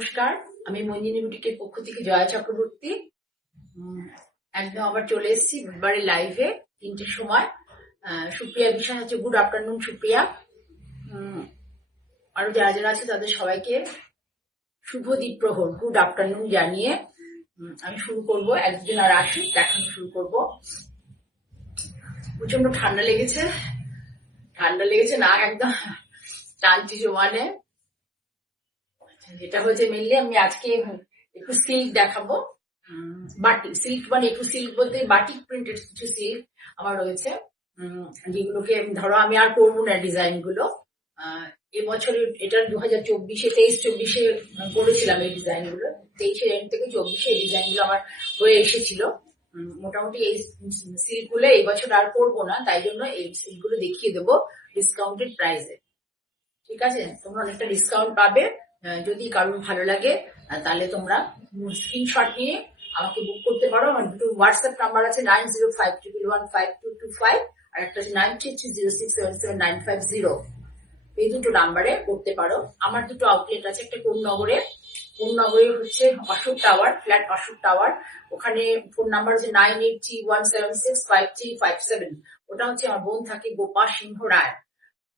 নমস্কার, আমি মঞ্জিনী বুটিকের পক্ষ থেকে জয়া চক্রবর্তী। একদম আবার চলে এসেছি বুধবারের লাইভে 3টের সময়। সুপ্রিয়ার বিষয় হচ্ছে গুড আফটারনুন সুপ্রিয়া। আরো যারা যারা আছে তাদের সবাইকে শুভ দ্বীপ্রহর গুড আফটারনুন জানিয়ে আমি শুরু করব। একদিন আর আসি দেখানো শুরু করব। প্রচন্ড ঠান্ডা লেগেছে নাক একদম টানছি জমানে। যেটা হচ্ছে মেনলি আমি আজকে একটু সিল্ক দেখাবো। বাটিক সিল্ক মানে একটু সিল্ক বলতে বাটিক প্রিন্টেড কিছু সিল্ক আমার রয়েছে, যেগুলোকে ধরো আমি আর করবো না ডিজাইন গুলো। এবছরের এটা 2023-24 করেছিলাম এই ডিজাইন গুলো। 23 এন্ড থেকে 24 এই ডিজাইন গুলো আমার হয়ে এসেছিল। মোটামুটি এই সিল্ক গুলো এই বছর আর করবো না, তাই জন্য এই সিল্ক গুলো দেখিয়ে দেবো ডিসকাউন্টেড প্রাইসে। ঠিক আছে, তোমরা অনেকটা ডিসকাউন্ট পাবে। যদি কারোর ভালো লাগে তাহলে তোমরা স্ক্রিনশট নিয়ে আমাকে বুক করতে পারো। আমার দুটো হোয়াটসঅ্যাপ নাম্বার আছে 9051115225 আর একটা আছে 9330677950। এই দুটো নাম্বারে করতে পারো। আমার দুটো আউটলেট আছে, একটা কোন্নগরে হচ্ছে Ashok tower, flat Ashok tower. ওখানে ফোন নাম্বার হচ্ছে 9831765357। ওটা হচ্ছে আমার বোন থাকে গোপা সিংহ রায়।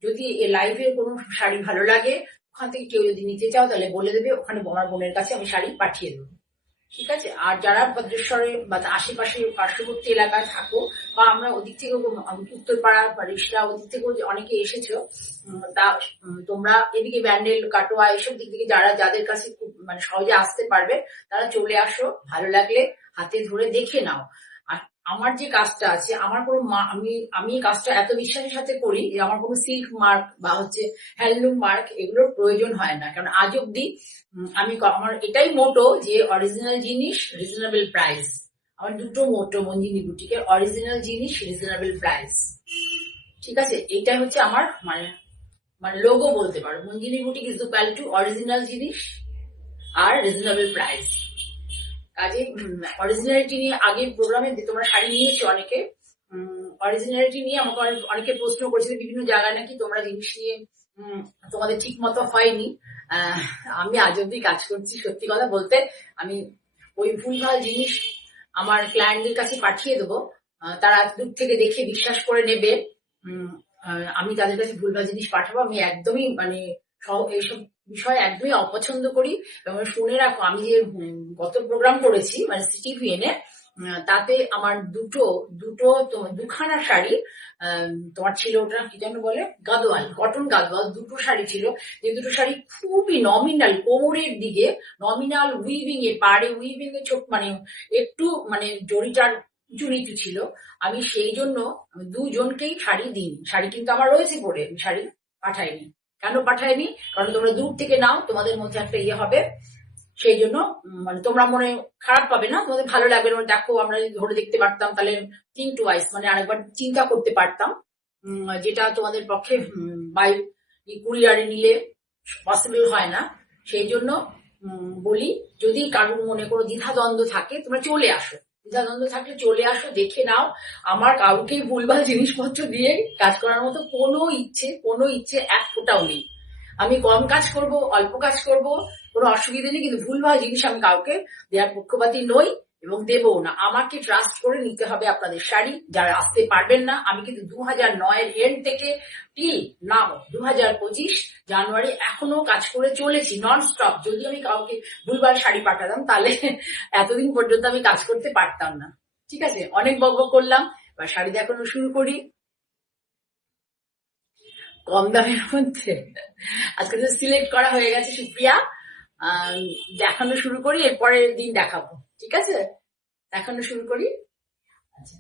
যদি লাইভে কোনো শাড়ি ভালো লাগে ওখান থেকে কেউ যদি নিতে চাও তাহলে বলে দেবে, ওখানে আমার বোনের কাছে আমি শাড়ি পাঠিয়ে দেবো। ঠিক আছে, আর যারা ভদ্রেশ্বরে বা আশেপাশে পার্শ্ববর্তী এলাকায় থাকো বা আমরা ওদিক থেকেও উত্তরপাড়া বা রিসরা ওদিক থেকেও অনেকে এসেছো, তা তোমরা এদিকে ব্যান্ডেল কাটোয়া এসব দিক থেকে যাদের কাছে খুব মানে সহজে আসতে পারবে তারা চলে আসো। ভালো লাগলে হাতে ধরে দেখে নাও। আর আমার যে কাজটা আছে, আমার কোনো আমি কাজটা এত বিশ্বাসের সাথে করি যে আমার কোনো সিল্ক মার্ক বা হচ্ছে হ্যান্ডলুম মার্ক এগুলোর প্রয়োজন হয় না। কারণ আজ অব্দি আমার এটাই মোটো যে অরিজিনাল জিনিস রিজনেবল প্রাইস। আমার দুটো মোটো মঞ্জিনী বুটিকের, অরিজিনাল জিনিস রিজনেবল প্রাইস। ঠিক আছে, এইটাই হচ্ছে আমার মানে লোগো বলতে পারো। Manjini boutique is equal to original জিনিস আর রিজনেবল প্রাইস। কাজে অরিজিনালিটি নিয়ে আগের প্রোগ্রামে তোমরা শাড়ি নিয়েছো অনেকে, অরিজিনালিটি নিয়ে আমাকে অনেকে প্রশ্ন করেছিল বিভিন্ন জায়গায় নাকি তোমরা জিনিস নিয়ে তোমাদের ঠিক মতো হয়নি। আমি আজ অব্দি কাজ করছি। সত্যি কথা বলতে আমি ওই ভুলভাল জিনিস আমার ক্লায়েন্টদের কাছে পাঠিয়ে দেবো, তারা দূর থেকে দেখে বিশ্বাস করে নেবে। আমি তাদের কাছে ভুলভাল জিনিস পাঠাবো, আমি একদমই মানে এইসব বিষয় একদমই অপছন্দ করি। এবং শুনে রাখো, আমি যে গত প্রোগ্রাম করেছি মানে সিটিভিএন এ, তাতে আমার দুখানা শাড়ি তোমার ছিল, ওটা কি যেন বলে গাদোয়াল, কটন গাদোয়াল দুটো শাড়ি ছিল। যে দুটো শাড়ি খুবই নমিনাল, কোমরের দিকে নমিনাল উইভিং এ, পাড়ে উইভিং এ ছোট মানে একটু মানে জড়িটার উঁচু নিচু ছিল। আমি সেই জন্য দুজনকেই শাড়ি দিই। শাড়ি কিন্তু আমার রয়েছে পরে, শাড়ি পাঠাইনি। কেন পাঠাইনি? কারণ তোমরা দূর থেকে নাও, তোমাদের মধ্যে একটা ইয়ে হবে, সেই জন্য মানে তোমরা মনে খারাপ পাবে না, তোমাদের ভালো লাগবে না। দেখো আমরা যদি ধরে দেখতে পারতাম তাহলে থিঙ্ক টুয়াইস মানে আরেকবার চিন্তা করতে পারতাম, যেটা তোমাদের পক্ষে বাই কুরিয়ারে নিলে পসিবল হয় না। সেই জন্য বলি, যদি কারোর মনে করো দ্বিধাদ্বন্দ্ব থাকে তোমরা চলে আসো। দ্বিধাদ্বন্দ্ব থাকলে চলে আসো, দেখে নাও। আমার কাউকে ভুলভাল জিনিসপত্র দিয়ে কাজ করার মতো কোনো ইচ্ছে এক ফোঁটাও নেই। আমি কম কাজ করব, অল্প কাজ করব, কোনো অসুবিধা নেই, কিন্তু ভুলভাল জিনিস আমি কাউকে দেওয়ার পক্ষপাতী নই এবং দেবও না। আমাকে ট্রাস্ট করে নিতে হবে আপনাদের শাড়ি। যারা আসতে পারবেন না, আমি কিন্তু 2009 এন্ড থেকে টিল নাও 2025 জানুয়ারি এখনো কাজ করে চলেছি নন স্টপ। যদি আমি কাউকে ভুলভাল শাড়ি পাঠাতাম তাহলে এতদিন পর্যন্ত আমি কাজ করতে পারতাম না। ঠিক আছে, অনেক বকবক করলাম, এবার শাড়ি দেখানো শুরু করি। কম দামের মধ্যে আজকে তো সিলেক্ট করা হয়ে গেছে সুপ্রিয়া, দেখানো শুরু করি, এরপরের দিন দেখাবো। ঠিক আছে, দেখানো শুরু করি। আচ্ছা,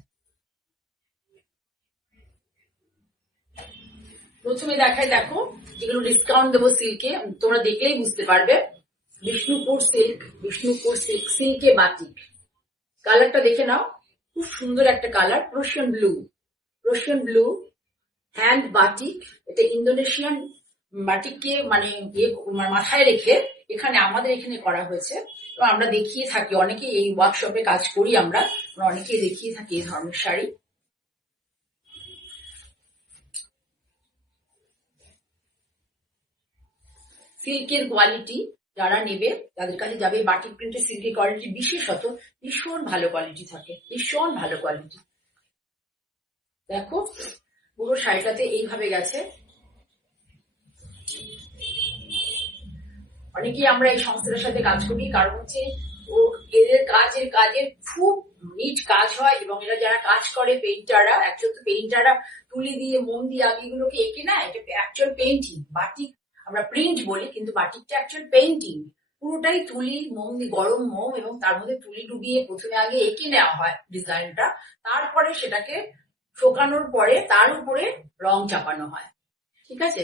প্রথমে দেখাই, দেখো যেগুলো ডিসকাউন্ট দেবো সিল্কে, তোমরা দেখলেই বুঝতে পারবে। বিষ্ণুপুর সিল্ক, সিল্কে বাটিক। কালারটা দেখে নাও, খুব সুন্দর একটা colour, Prussian blue hand batik. এটা ইন্দোনেশিয়ান বাটিককে মানে মাথায় রেখে এখানে আমাদের এখানে করা হয়েছে। এবং আমরা দেখিয়ে থাকি, অনেকে এই ওয়ার্কশপে কাজ করি, আমরা অনেকে দেখিয়ে থাকি এই ধরনের শাড়ি। সিল্কের কোয়ালিটি যারা নেবে তাদের কাছে যাবে। বাটিক প্রিন্টের সিল্কি কোয়ালিটি বিশেষত ভীষণ ভালো কোয়ালিটি থাকে, ভীষণ ভালো কোয়ালিটি। দেখো পুরো শাড়িটাতে এইভাবে গেছে। অনেকেই আমরা এই সংস্থার সাথে কাজ করি, কারণ হচ্ছে ও এদের কাজের খুব নিট কাজ হয়, এবং এরা যারা কাজ করে পেইন্টাররা, অ্যাকচুয়াল তো পেইন্টাররা তুলি দিয়ে মোম দিয়ে আগেগুলোকে এঁকে না, এটা অ্যাকচুয়াল পেইন্টিং। বাটিক আমরা প্রিন্ট বলি, কিন্তু বাটিকটা অ্যাকচুয়াল পেইন্টিং। পুরোটাই তুলি, মোম দিয়ে, গরম মোম এবং তার মধ্যে তুলি ডুবিয়ে প্রথমে আগে এঁকে নেওয়া হয় ডিজাইনটা, তারপরে সেটাকে শুকানোর পরে তার উপরে রং চাপানো হয়। ঠিক আছে,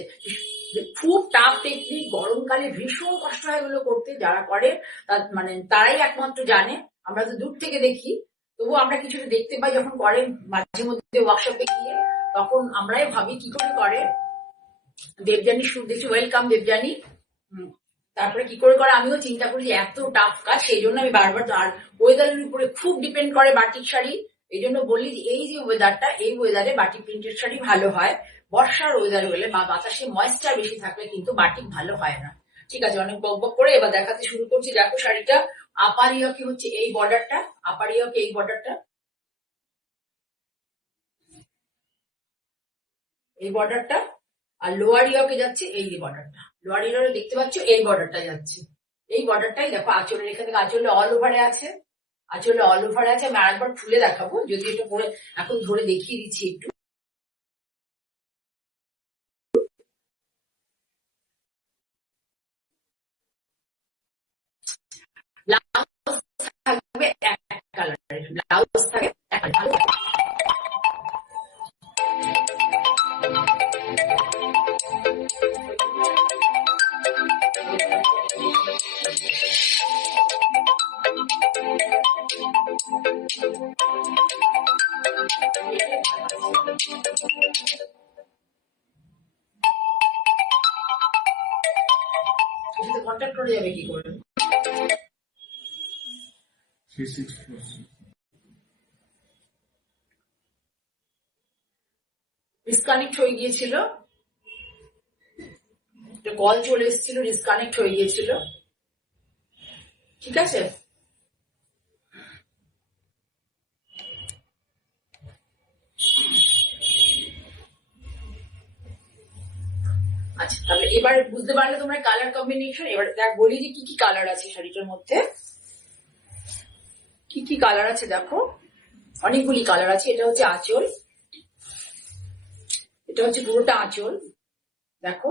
খুব টাফ টেকনিক, গরমকালে ভীষণ কষ্ট হয় এগুলো করতে। যারা করে মানে তারাই একমাত্র জানে, আমরা তো দূর থেকে দেখি, তবু আমরা কিছুটা দেখতে পাই যখন করে মাঝে মধ্যে ওয়ার্কশপে গিয়ে, তখন আমরাই ভাবি কি করে করে। দেবযানী শুট দেখছি, ওয়েলকাম দেবযানী। তারপরে কি করে করে আমিও চিন্তা করি যে এত টাফ কাজ, সেই জন্য আমি বারবার, আর ওয়েদারের উপরে খুব ডিপেন্ড করে বাটিক শাড়ি। এই জন্য বলি যে এই যে ওয়েদারটা, এই ওয়েদারে বাটিক প্রিন্টেড শাড়ি ভালো হয়। বর্ষার ওয়েদার হলে বা বাতাসে ময়েশ্চার বেশি থাকলে কিন্তু বাটিক ভালো হয় না। ঠিক আছে, অনেক বকবক করে এবার দেখাতে শুরু করছি। দেখো শাড়িটা আপার ইয়কে হচ্ছে এই বর্ডারটা, আপার ইয়কে এই বর্ডারটা, এই বর্ডারটা, আর লোয়ার ইয়কে যাচ্ছে এই যে বর্ডারটা। লোয়ার ইয়রে দেখতে পাচ্ছ এই বর্ডারটা যাচ্ছে, এই বর্ডারটাই দেখো আঁচলের এখানে থেকে আঁচলে অল ওভারে আছে, আঁচলে অল ওভারে আছে। আমি আরেকবার খুলে দেখাবো, যদি এটা পরে এখন ধরে দেখিয়ে দিচ্ছি একটু। ব্লাউজ থাকবে এক কালারের, ব্লাউজ থাকে এক কালার। কন্ট্যাক্ট করে যাবে কি করে? ডিসকানেক্ট হয়ে গিয়েছিল, কল চলে এসেছিল, ডিসকানেক্ট হয়ে গিয়েছিল। ঠিক আছে, আচ্ছা তাহলে এবার বুঝতে পারলে তোমরা কালার কম্বিনেশন। এবার দেখ বলি যে কি কি কালার আছে শাড়িটার মধ্যে, কি কি কালার আছে দেখো, অনেকগুলি কালার আছে। এটা হচ্ছে আঁচল, এটা হচ্ছে পুরোটা আঁচল। দেখো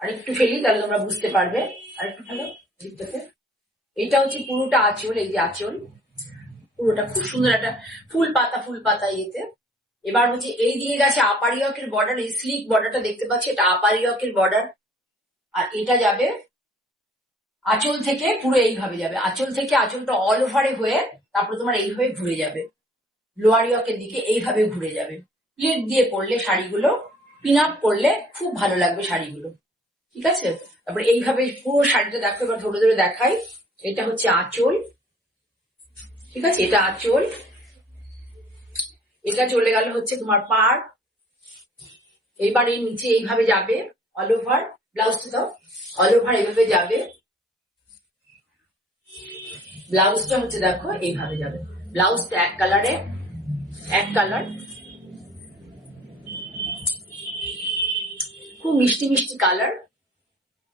আরেকটু ফেলি তাহলে তোমরা বুঝতে পারবে, আরেকটু ভালো দিকটাতে। এটা হচ্ছে পুরোটা আঁচল, এই যে আঁচল পুরোটা খুব সুন্দর একটা ফুল পাতা ইয়েতে। এবার হচ্ছে এই দিকে গেছে আপার ইয়কের বর্ডার, এই স্লিক বর্ডারটা দেখতে পাচ্ছি, এটা আপার ইয়কের বর্ডার। আর এটা যাবে আঁচল থেকে পুরো এইভাবে যাবে, আঁচল থেকে আঁচলটা অল ওভারে হয়ে তারপরে তোমার এইভাবে ঘুরে যাবে, লোয়ার ইয়কের দিকে এইভাবে ঘুরে যাবে। প্লেট দিয়ে পরলে শাড়িগুলো, পিন আপ করলে খুব ভালো লাগবে শাড়িগুলো। ঠিক আছে, তারপরে এইভাবে পুরো শাড়িটা দেখো, এবার ধরে ধরে দেখাই। এটা হচ্ছে আঁচল, ঠিক আছে, এটা আঁচল। এটা চলে গেল হচ্ছে তোমার পাড়। এইবার এই নিচে এইভাবে যাবে অল ওভার, ব্লাউজটা দাও, অল ওভার এইভাবে যাবে। ব্লাউজটা হচ্ছে দেখো এইভাবে যাবে, ব্লাউজটা এক কালারে, এক কালার, খুব মিষ্টি মিষ্টি কালার।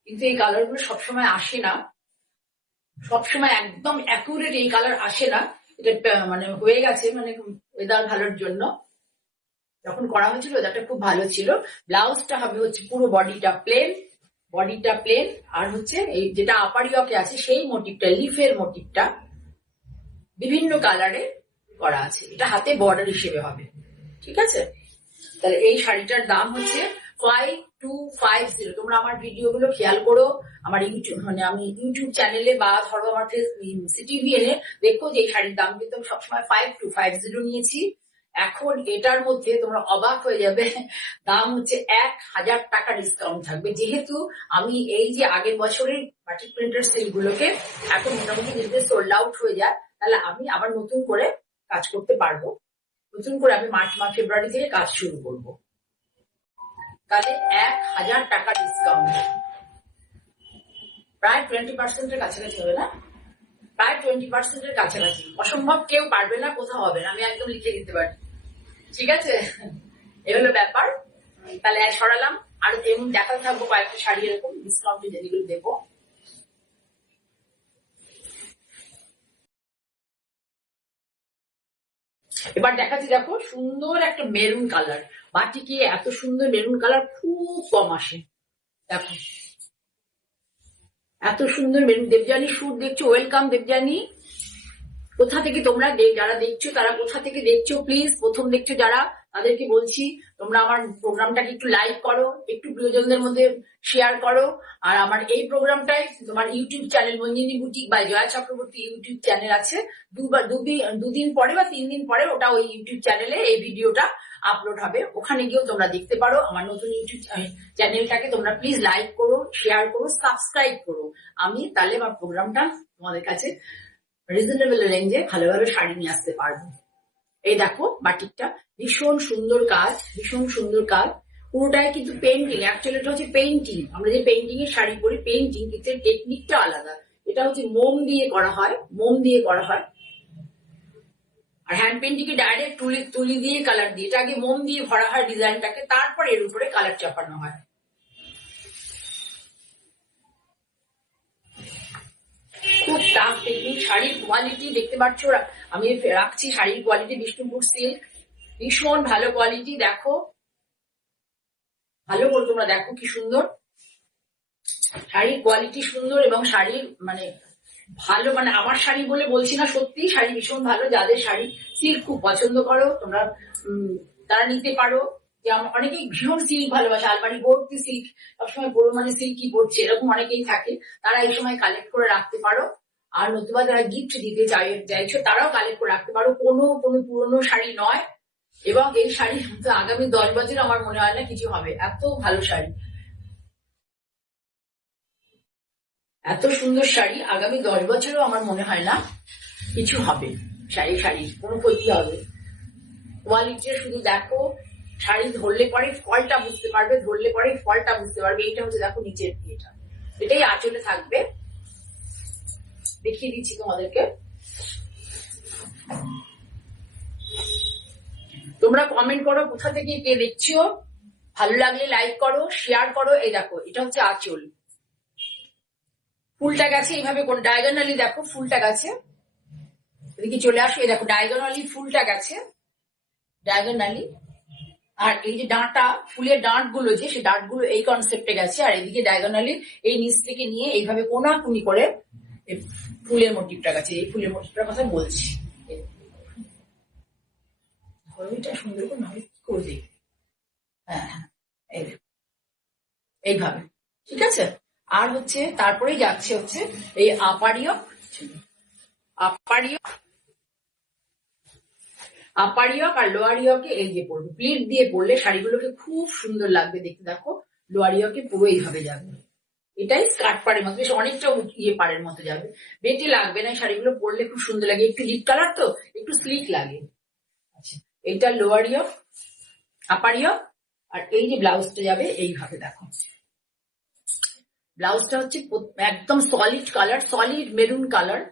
কিন্তু এই কালার গুলো সবসময় আসে না, সবসময় একদম অ্যাকুরেট এই কালার আসে না। এটা মানে হয়ে গেছে, মানে ওয়েদার ভালোর জন্য যখন করা হয়েছিল ওয়েদারটা খুব ভালো ছিল। ব্লাউজটা হবে হচ্ছে পুরো বডিটা প্লেন, বডিটা প্লেন। আর হচ্ছে এই যেটা আপার ইয়কে আছে সেই মোটিভটা, লিফের মোটিভটা বিভিন্ন কালারে করা আছে, এটা হাতে বর্ডার হিসেবে হবে। ঠিক আছে, তাহলে এই শাড়িটার দাম হচ্ছে 5250। তোমরা আমার ভিডিও গুলো খেয়াল করো, আমার ইউটিউব মানে আমি ইউটিউব চ্যানেলে বা ধরো আমার সিটিভি এনে দেখো যে এই শাড়ির দাম কিন্তু আমি সবসময় 5250 নিয়েছি। এখন এটার মধ্যে তোমরা অবাক হয়ে যাবে, দাম হচ্ছে 1000 টাকা ডিসকাউন্ট থাকবে, যেহেতু আমি এই যে আগের বছরের বাটিক প্রিন্টার সেল গুলোকে এখন মোটামুটি যদি সোল্ড আউট হয়ে যায়, তাহলে আমি আবার নতুন করে কাজ করতে পারবো। নতুন করে আমি মার্চ বা ফেব্রুয়ারি থেকে কাজ শুরু করবো, তাহলে 1000 টাকা ডিসকাউন্ট। প্রায় 20%-এর কাছাকাছি হবে না, প্রায় 20%-এর কাছাকাছি। অসম্ভব কেউ পারবে না, কোথাও হবে না, আমি একদম লিখে দিতে পারি। ঠিক আছে, এ হলো ব্যাপার। তাহলে সরালাম। আর এমন দেখাতে থাকবো কয়েকটা শাড়ি এরকম ডিসকাউন্টে যেগুলো দেবো। এবার দেখাচ্ছি, দেখো সুন্দর একটা মেরুন কালার, বাটিকে এত সুন্দর মেরুন কালার খুব কম আসে। দেখো এত সুন্দর মেরুন। দেবযানী শুট দেখছো, ওয়েলকাম দেবযানী। কোথা থেকে তোমরা যারা দেখছো তারা কোথা থেকে দেখছো প্লিজ, প্রথম দেখছো যারা তাদেরকে বলছি তোমরা আমার প্রোগ্রামটাকে একটু লাইক করো, একটু প্রিয়জনদের মধ্যে শেয়ার করো। আর আমার এই প্রোগ্রামটাই তোমার ইউটিউব চ্যানেল মঞ্জিনী বুটিক বা জয়া চক্রবর্তী ইউটিউব চ্যানেল আছে, দুদিন পরে বা 3 দিন পরে ওটা ওই ইউটিউব চ্যানেলে এই ভিডিওটা আপলোড হবে, ওখানে গিয়েও তোমরা দেখতে পারো। আমার নতুন ইউটিউব চ্যানেলটাকে তোমরা প্লিজ লাইক করো, শেয়ার করো, সাবস্ক্রাইব করো। আমি তাহলে আমার প্রোগ্রামটা তোমাদের কাছে রিজনেবল রেঞ্জে ভালোভাবে শাড়ি নিয়ে আসতে পারবো। এই দেখো বাটিকটা ভীষণ সুন্দর কাজ, ভীষণ সুন্দর কাজ, পুরোটাই কিন্তু পেন্টিং। অ্যাকচুয়ালি এটা হচ্ছে পেন্টিং, আমরা যে পেন্টিং এর শাড়ি পরি পেন্টিং, কিন্তু টেকনিকটা আলাদা। এটা হচ্ছে মোম দিয়ে করা হয়, মোম দিয়ে করা হয়। আর হ্যান্ড পেন্টিং এ ডাইরেক্ট তুলি দিয়ে কালার দিয়ে, এটা আগে মোম দিয়ে ভরা হয় ডিজাইনটাকে, তারপর এর উপরে কালার চাপানো হয়। খুব টাফ টেকনিক। শাড়ির কোয়ালিটি দেখতে পাচ্ছ, আমি রাখছি শাড়ির কোয়ালিটি বিষ্ণুপুর সিল্ক, ভীষণ ভালো কোয়ালিটি। দেখো ভালো করে তোমরা দেখো কি সুন্দর শাড়ির কোয়ালিটি, সুন্দর। এবং শাড়ির মানে ভালো, মানে আমার শাড়ি বলে বলছি না, সত্যি শাড়ি ভীষণ ভালো। যাদের শাড়ি সিল্ক খুব পছন্দ করো তোমরা তারা নিতে পারো। যে অনেকেই ভীষণ সিল্ক ভালোবাসে, আলমারি ভর্তি সিল্ক, সবসময় বড় মানে সিল্কই পড়ছে, এরকম অনেকেই থাকে, তারা এই সময় কালেক্ট করে রাখতে পারো। আর নতুবা যারা গিফট দিতে চাইছো তারাও কালেক্ট করে রাখতে পারো, কোনো পুরনো শাড়ি নয়। এবং এই শাড়ি আগামী 10 বছর আমার মনে হয় না কিছু হবে, এত ভালো শাড়ি, এত সুন্দর শাড়ি আগামী 10 বছরও আমার মনে হয় না কিছু হবে, শাড়ির কোনো ক্ষতি হবে। কোয়ালিটি শুধু দেখো, শাড়ি ধরলে পরে ফলটা বুঝতে পারবে, ধরলে পরে ফলটা বুঝতে পারবে। এইটা হচ্ছে দেখো নিচের দিয়েটা, এটাই আঁচলে থাকবে, দেখিয়ে দিচ্ছি তোমাদেরকে। তোমরা কমেন্ট করো কোথা থেকে কে দেখছো, ভালো লাগলে লাইক করো, শেয়ার করো। এই দেখো এটা হচ্ছে আঁচল, ফুলটা গেছে এইভাবে কোন ডায়াগোনালি, দেখো ফুলটা গেছে, এদিকে চলে আসো। এই দেখো ডায়াগোনালি ফুলটা গেছে, ডায়াগোনালি। আর এই যে ডাঁটা, ফুলের ডাঁট গুলো যে, সেই ডাঁট গুলো এই কনসেপ্টে গেছে। আর এইদিকে ডায়াগোনালি এই নিচ থেকে নিয়ে এইভাবে কোনাকুনি করে ফুলের মোটিভটা গেছে। এই ফুলের মোটিভটার কথা বলছি, সুন্দর করে না করে দিই। হ্যাঁ হ্যাঁ, এইভাবে, ঠিক আছে। আর হচ্ছে তারপরেই যাচ্ছে হচ্ছে এই আপারিয়, আপারিয়ক আর লোয়ারিয়কে এই দিয়ে পরবে, প্লিট দিয়ে পরলে শাড়িগুলোকে খুব সুন্দর লাগবে দেখতে। দেখো লোয়ারিয়কে পুরো এইভাবে যাবে, এটাই স্কার্ট পাড়ের মতো, বেশ অনেকটা ইয়ে পাড়ের মতো যাবে, বেটে লাগবে না। শাড়িগুলো পরলে খুব সুন্দর লাগে, একটু ডিপ কালার তো একটু স্লিক লাগে। আচ্ছা এইটা লোয়ারিয়ক, আপারিয়ক। আর এই যে ব্লাউজটা যাবে এইভাবে, দেখো ব্লাউজটা হচ্ছে একদম solid colour, solid maroon colour,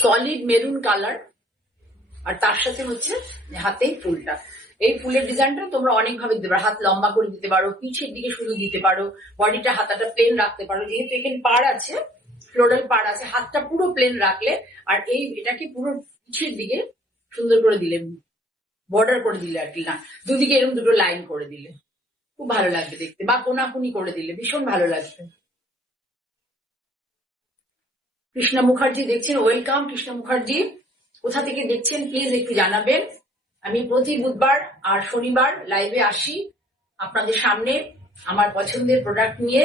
solid maroon colour. আর তার সাথে হচ্ছে হাতেই ফুলটা, এই ফুলের ডিজাইনটা তোমরা অনেক ভাবে দিতে পারো, হাত লম্বা করে দিতে পারো, পিছের দিকে শুধু দিতে পারো, বডিটা হাতাটা প্লেন রাখতে পারো, যেহেতু এখানে পাড় আছে, ফ্লোরাল পাড় আছে, হাতটা পুরো প্লেন রাখলে। আর এই এটাকে পুরো পিছের দিকে সুন্দর করে দিলে, বর্ডার করে দিলে আর কি, না দুদিকে এরকম দুটো লাইন করে দিলে খুব ভালো লাগবে দেখতে, বা কোনাকুনি করে দিলে ভীষণ ভালো লাগবে। কৃষ্ণা মুখার্জি দেখছেন, ওয়েলকাম কৃষ্ণা মুখার্জি। কোথা থেকে দেখছেন প্লিজ একটু জানাবেন। আমি প্রতি বুধবার আর শনিবার লাইভে আসি আপনাদের সামনে আমার পছন্দের প্রোডাক্ট নিয়ে,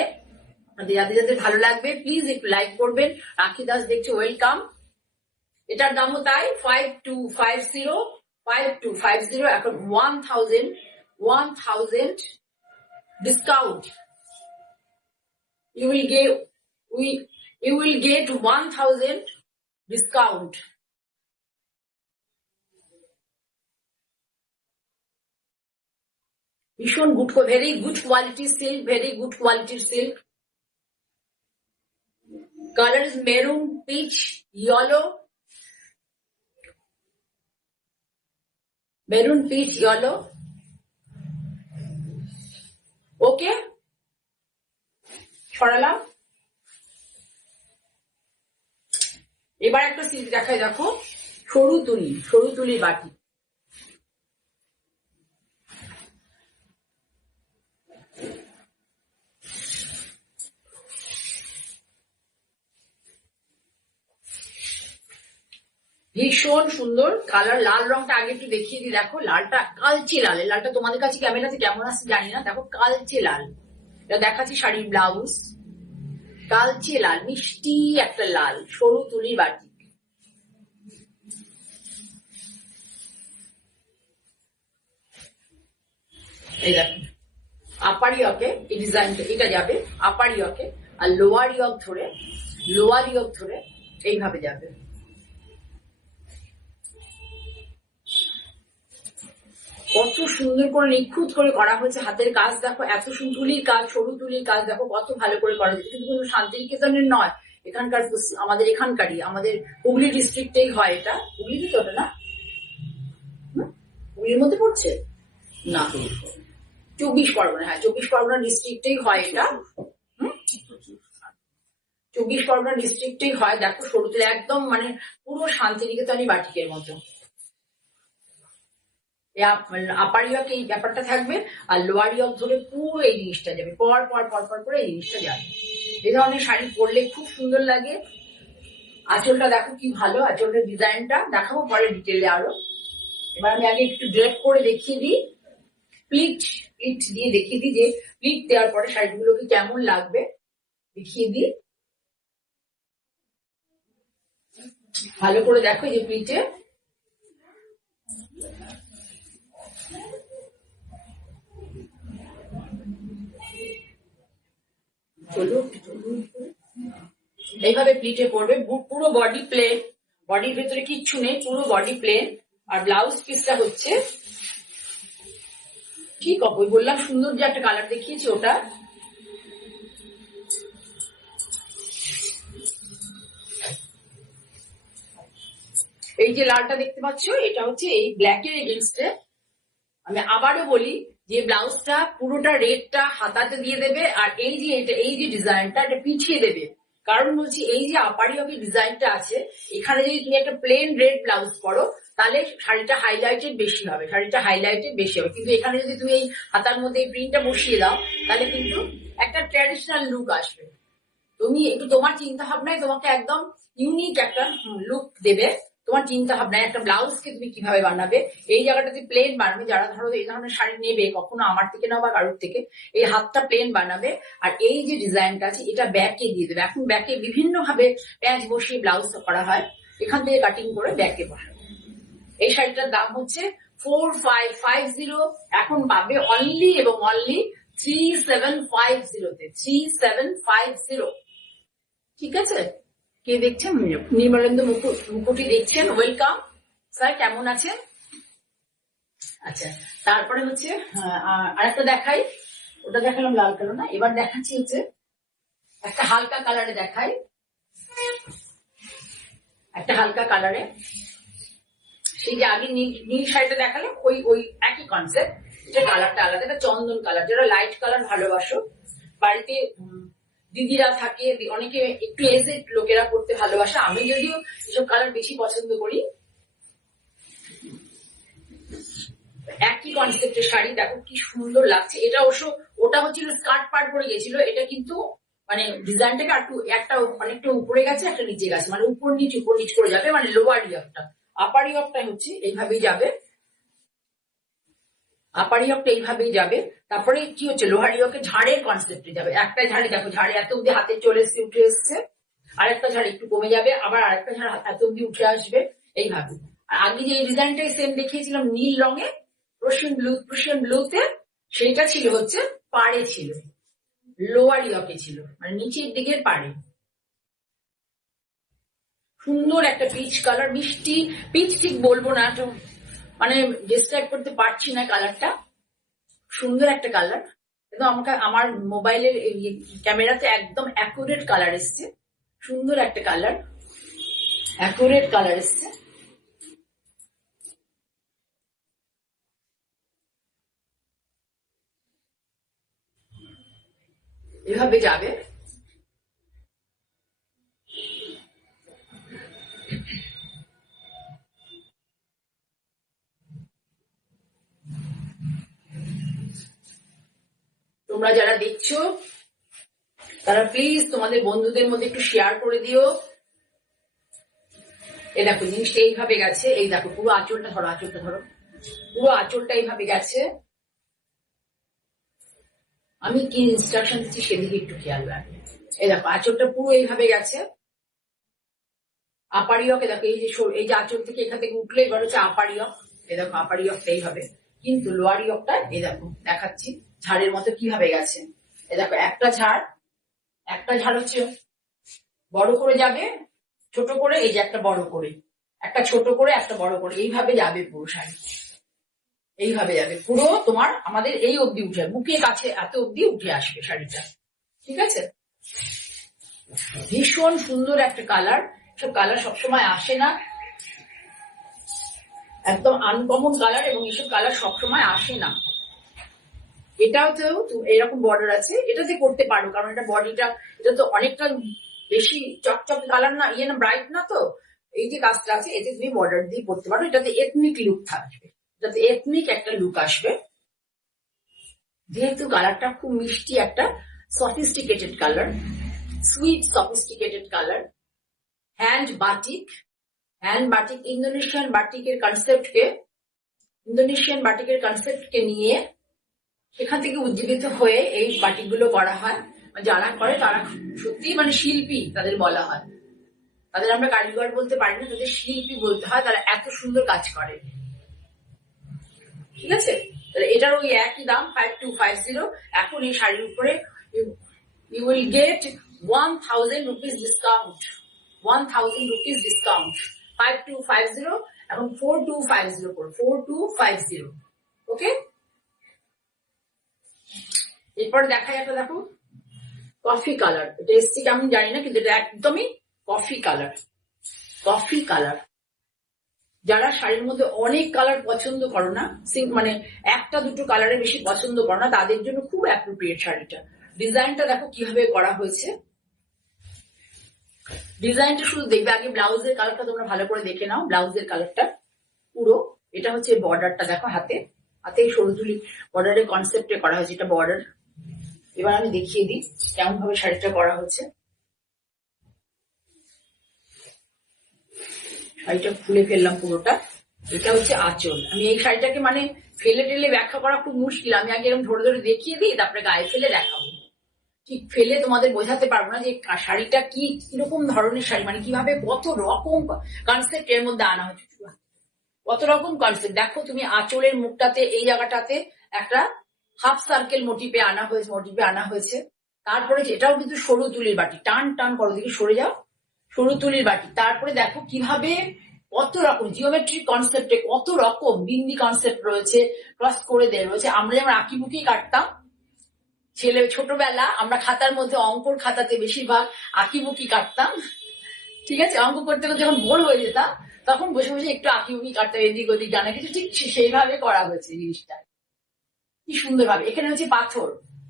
আপনাদের যাদের যাদের ভালো লাগবে প্লিজ একটু লাইক করবেন। রাখি দাস দেখছে, ওয়েলকাম। এটার দামও তাই 5250 এখন 1000 discount. you will get 1000 discount. ভীষণ good, very good quality silk, very good কোয়ালিটির silk. Colour is maroon, peach, yellow, maroon, peach, yellow. Okay, সরালাম। এবার একটা সিল্ক দেখায়, দেখো সরু তুলি, সরু তুলির বাটি। ভীষণ সুন্দর কালার। লাল রংটা আগে একটু দেখিয়ে দিই, দেখো লালটা কালচে লাল। লালটা তোমাদের কাছে ক্যামেরাতে কেমন আসছে জানি না, দেখো কালচে লাল। এটা দেখাচ্ছি শাড়ির ব্লাউজ, কালচে লাল, মিষ্টি একটা লাল, সরু তুলির বাটি। এই দেখো আপার ইয়কে এই ডিজাইনটা, এটা যাবে আপার ইয়কে, আর লোয়ার ইয়ক ধরে, লোয়ার ইয়ক ধরে এইভাবে যাবে। কত সুন্দর করে নিখুঁত করে করা হয়েছে, হাতের কাজ দেখো, এত সুন্দর তুলির কাজ, সরু তুলির কাজ দেখো কত ভালো করে করা হয়েছে। কিন্তু কোনো শান্তিনিকেতনের নয়, এখানকার আমাদের এখানকারই, আমাদের হুগলি ডিস্ট্রিক্টেই হয় এটা। হুগলি তো ওটা না, হুগলির মধ্যে পড়ছে না, 24 পরগনা, হ্যাঁ 24 পরগনা ডিস্ট্রিক্টেই হয় এটা। 24 পরগনা ডিস্ট্রিক্টেই হয়। দেখো সরু তুলি একদম মানে পুরো শান্তিনিকেতনী বাটিকের মতো। আপার ইয়ক এই ব্যাপারটা থাকবে, আর লোয়ার ইয়ক ধরে পুরো এই জিনিসটা যাবে, পর পর পর পর করে এই জিনিসটা যাবে। এই ধরনের শাড়ি পরলে খুব সুন্দর লাগে। আঁচলটা দেখো কি ভালো, আঁচলটার ডিজাইনটা দেখাবো পরে ডিটেলে আরো। এবার আমি আগে একটু ড্রেপ করে দেখিয়ে দিই, প্লিট প্লিট দিয়ে দেখিয়ে দিই যে প্লিট দেওয়ার পরে শাড়িগুলোকে কেমন লাগবে দেখিয়ে দিই। ভালো করে দেখো এই যে প্লিটে এইভাবে প্লিটে পড়বে, পুরো বডি প্লেন, বডির ভেতরে কিচ্ছু নেই, পুরো বডি প্লেন। আর ব্লাউজ পিসটা হচ্ছে ঠিক ওই বললাম সুন্দর যে একটা কালার দেখিয়েছি ওটা। এই যে লালটা দেখতে পাচ্ছ, এটা হচ্ছে এই ব্ল্যাকের এগেনস্টে। আমি আবারও বলি যে ব্লাউজটা পুরোটা রেডটা হাতাতে দিয়ে দেবে, আর এই যে এটা এই যে ডিজাইনটা এটা পিছিয়ে দেবে। কারণ বলছি এই যে আপারি হকি ডিজাইনটা আছে, এখানে যদি তুমি একটা প্লেন রেড ব্লাউজ পরো তাহলে শাড়িটা হাইলাইটেড বেশি হবে, শাড়িটা হাইলাইটেড বেশি হবে। কিন্তু এখানে যদি তুমি এই হাতার মধ্যে এই প্রিন্টটা বসিয়ে দাও তাহলে কিন্তু একটা ট্র্যাডিশনাল লুক আসবে। তুমি একটু তোমার চিন্তা ভাবনায় তোমাকে একদম ইউনিক একটা লুক দেবে। তোমার চিন্তা ভাবনায় একটা ব্লাউজকে তুমি কিভাবে বানাবে, এই জায়গাটাতে প্লেন বানাবে। যারা ধরো এই ধরনের শাড়ি নেবে, কখনো আমার থেকে নাও বা কারোর থেকে, এই হাতটা প্লেন বানাবে, আর এই যে ডিজাইনটা আছে এটা ব্যাকে দিয়ে দেবে। এখন ব্যাকে বিভিন্ন ভাবে প্যাঁচ বসিয়ে ব্লাউজ করা হয়, এখান থেকে কাটিং করে ব্যাকে বসাবে। এই শাড়িটার দাম হচ্ছে 4550, এখন পাবে অনলি এবং অনলি 3750 তে, 3750। ঠিক আছে, কে দেখছেন? নির্মলেন্দু মুকুটি দেখছেন, ওয়েলকাম স্যার, কেমন আছেন? আচ্ছা, তারপরে হচ্ছে আরেকটা দেখাই, ওটা দেখালাম লাল কালার না, এবার দেখাচ্ছি হচ্ছে একটা হালকা কালারে দেখাই, একটা হালকা কালারে। সেই যে আগে নীল শাড়িটা দেখালাম ওই ওই একই কনসেপ্ট, এটা কালারটা আলাদা, এটা চন্দন কালার। যারা লাইট কালার ভালোবাসো, বাড়িতে দিদিরা থাকে, অনেকে একটু এজেড লোকেরা পড়তে ভালোবাসে, আমি যদিও এসব কালার বেশি পছন্দ করি। একই কনসেপ্টের শাড়ি, দেখো কি সুন্দর লাগছে। এটা অবশ্য ওটা হচ্ছিল স্কার্ট পার করে গেছিল, এটা কিন্তু মানে ডিজাইনটাকে একটা অনেকটা উপরে গেছে, একটা নিচে গেছে, মানে উপর নিচ করে যাবে, মানে লোয়ার ইয়কটা। আপার ইয়কটা হচ্ছে এইভাবেই যাবে, আপার ইয়কটা এইভাবেই যাবে। তারপরে কি হচ্ছে, লোহার ইয়কে ঝাড়ের কনসেপ্টে যাবে। একটা ঝাড়ে দেখো, ঝাড়ে এত অব্দি হাতে চলে এসছে, উঠে এসছে, আরেকটা ঝাড় একটু কমে যাবে, আবার আরেকটা ঝাড় এত অব্দি উঠে আসবে, এইভাবে। আর আগে যে এই ডিজাইনটাই সেম দেখিয়েছিলাম নীল রঙে প্রশিয়ান ব্লুতে, সেইটা ছিল হচ্ছে পাড়ে ছিল, লোয়ার ইয়কে ছিল, মানে নিচের দিকের পাড়ে। সুন্দর একটা পিচ কালার, মিষ্টি পিচ ঠিক বলবো না, মানে ডিসক্রাইব করতে পারছি না কালারটা, সুন্দর একটা কালার, কিন্তু আমাকে আমার মোবাইলের ক্যামেরাতে একদম অ্যাকুরেট কালার এসছে, সুন্দর একটা কালার, অ্যাকুরেট কালার এসছে। এভাবে যাবে। তোমরা যারা দেখছো তারা প্লিজ তোমাদের বন্ধুদের মধ্যে একটু শেয়ার করে দিও। এই দেখো জিনিসটা এইভাবে গেছে, এই দেখো পুরো আঁচলটা ধরো, আঁচলটা ধরো, পুরো আঁচলটা এইভাবে গেছে। আমি কি ইনস্ট্রাকশন দিচ্ছি সেদিকে একটু খেয়াল রাখবে। এই দেখো আঁচলটা পুরো এইভাবে গেছে। আপারিয়কে দেখো, এই যে আঁচল থেকে এখান থেকে উঠলে এবার হচ্ছে আপারিয়ক। এই দেখো আপারিয়কটা এইভাবে, কিন্তু লোয়ার ইয়কটা এই দেখো দেখাচ্ছি ঝাড়ের মতো কিভাবে গেছে। এই দেখো একটা ঝাড় হচ্ছে বড় করে যাবে, ছোট করে, এই যে একটা বড় করে, একটা ছোট করে, একটা বড় করে, এইভাবে যাবে পুরো শাড়ি, এইভাবে যাবে পুরো। তোমার আমাদের এই অবধি উঠে, বুকের কাছে এত অবধি উঠে আসবে শাড়িটা, ঠিক আছে? ভীষণ সুন্দর একটা কালার। সব কালার সবসময় আসে না, একদম আনকমন কালার, এবং এসব কালার সবসময় আসে না। এটাও তো এরকম বর্ডার আছে, এটাতে করতে পারো, কারণ এটা বডিটা, এটা তো অনেকটা বেশি চকচক কালার না, ইয়ে না, ব্রাইট না, তো এই যে কাজটা আছে এতে তুমি বর্ডার দিয়ে করতে পারো। এটাতে এথনিক লুক থাকবে, এটাতে এথনিক একটা লুক আসবে। যেহেতু কালারটা খুব মিষ্টি, একটা sophisticated colour, sweet sophisticated colour. Hand batik, Indonesian বাটিকের কনসেপ্টকে নিয়ে সেখান থেকে উজ্জীবিত হয়ে এই বাটিক গুলো করা হয়। যারা করে তারা সত্যি মানে শিল্পী তাদের বলা হয়, তাদের আমরা কারিগর বলতে পারি না, তাদের শিল্পী বলতে হয়, তারা এত সুন্দর কাজ করে, ঠিক আছে? তাহলে এটার ওই একই দাম 5250। এখন এই শাড়ির উপরে you will get 1000 rupees discount, 1000 rupees discount. 5250 এখন 4250 করে, 4250। ওকে, এরপর দেখা যাবে, দেখো কফি কালার। এটা এসছে কেমন জানি না, কিন্তু এটা একদমই কফি কালার। যারা শাড়ির মধ্যে অনেক কালার পছন্দ করো না, মানে একটা দুটো কালারের বেশি পছন্দ করো না, তাদের জন্য খুব অ্যাপ্রোপ্রিয়েট শাড়িটা। ডিজাইনটা দেখো কিভাবে করা হয়েছে, ডিজাইনটা শুধু দেখবে, আগে ব্লাউজের কালারটা তোমরা ভালো করে দেখে নাও। ব্লাউজের কালারটা পুরো, এটা হচ্ছে বর্ডারটা দেখো, হাতে সরু তুলি বর্ডারের কনসেপ্টে করা হয়েছে, এটা বর্ডার। এবার আমি দেখিয়ে দিই কেমন ভাবে শাড়িটা করা হচ্ছে। শাড়িটা খুলে ফেললাম পুরোটা, এটা হচ্ছে আঁচল। আমি এই শাড়িটাকে মানে ফেলে টেলে ব্যাখ্যা করা খুব মুশকিল, আমি আগে এরকম ধরে ধরে দেখিয়ে দিই, তারপরে গায়ে ফেলে দেখাবো। ঠিক ফেলে তোমাদের বোঝাতে পারবো না যে শাড়িটা কি কিরকম ধরনের শাড়ি, মানে কিভাবে কত রকম কনসেপ্ট এর মধ্যে আনা হচ্ছে, কত রকম কনসেপ্ট। দেখো তুমি আঁচলের মুখটাতে এই জায়গাটাতে একটা হাফ সার্কেল মোটিভে আনা হয়েছে। তারপরে এটাও কিন্তু সরু তুলির বাটি, টান করো, দিকে সরে যাও, সরু তুলির বাটি। তারপরে দেখো কিভাবে কত রকম জিওমেট্রিক কনসেপ্টে কত রকম বিন্দি কনসেপ্ট রয়েছে, ক্রস করে দেওয়া রয়েছে। আমরা যেমন আঁকিবুকি কাটতাম ছোটবেলা, আমরা খাতার মধ্যে, অঙ্কর খাতাতে বেশিরভাগ আঁকিবুকি কাটতাম, ঠিক আছে? অঙ্ক করতে করতে যখন বোর হয়ে যেতাম, তখন বসে বসে একটু আঁকিবুকি কাটতাম, এদিক ওদিক জানা কিছু, ঠিক সেইভাবে করা হয়েছে জিনিসটা, কি সুন্দর ভাবে। এখানে হচ্ছে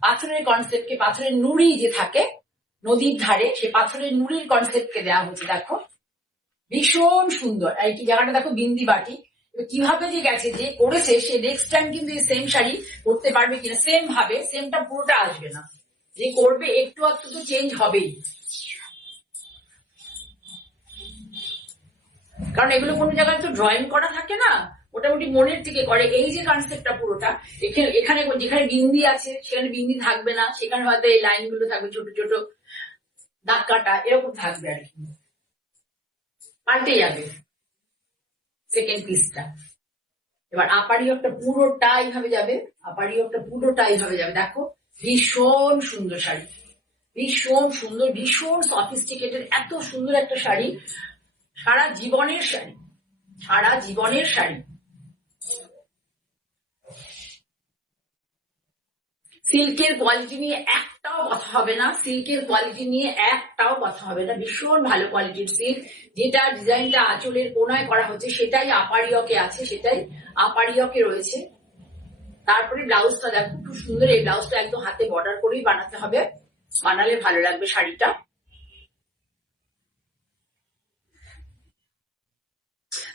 পাথরের কনসেপ্টকে, পাথরের নুড়ি যে থাকে নদীর ধারে, সে পাথরের নুড়ির কনসেপ্টকে দেওয়া হচ্ছে। দেখো ভীষণ সুন্দর। এই জায়গাটা দেখো বিন্দি বাটি, কিভাবে যে গেছে, যে করেছে সে নেক্সট টাইম কিন্তু এই সেম শাড়ি করতে পারবে কিনা, সেম ভাবে, সেমটা পুরোটা আসবে না, যে করবে একটু একটু তো চেঞ্জ হবেই, কারণ এগুলো কোনো জায়গায় তো ড্রয়িং করা থাকে না, মোটামুটি মনের থেকে করে। এই যে কনসেপ্টটা পুরোটা, এখানে যেখানে বিন্দি আছে সেখানে বিন্দি থাকবে না, সেখানে হয়তো এই লাইন গুলো থাকবে, ছোট ছোট দাগ কাটা এরকম থাকবে আর কি, পাল্টে যাবে সেকেন্ড পিসটা। এবার আপারিয়কটা পুরোটাই ভাবে যাবে, দেখো ভীষণ সুন্দর শাড়ি, ভীষণ সুন্দর, ভীষণ সফিস্টিকেটেড, এত সুন্দর একটা শাড়ি, সারা জীবনের শাড়ি। সিল্কের কোয়ালিটি নিয়ে একটাও কথা হবে না, সিল্কের কোয়ালিটি নিয়ে একটাও কথা হবে না। ভীষণ ভালো কোয়ালিটির সিল্ক। যেটা ডিজাইনটা আঁচলের কোনায় করা হচ্ছে সেটাই আপারিয়কে আছে, সেটাই আপারিয়কে রয়েছে। তারপরে ব্লাউজটা দেখো খুব সুন্দর। এই ব্লাউজটা একদম হাতে বর্ডার করেই বানাতে হবে, বানালে ভালো লাগবে শাড়িটা।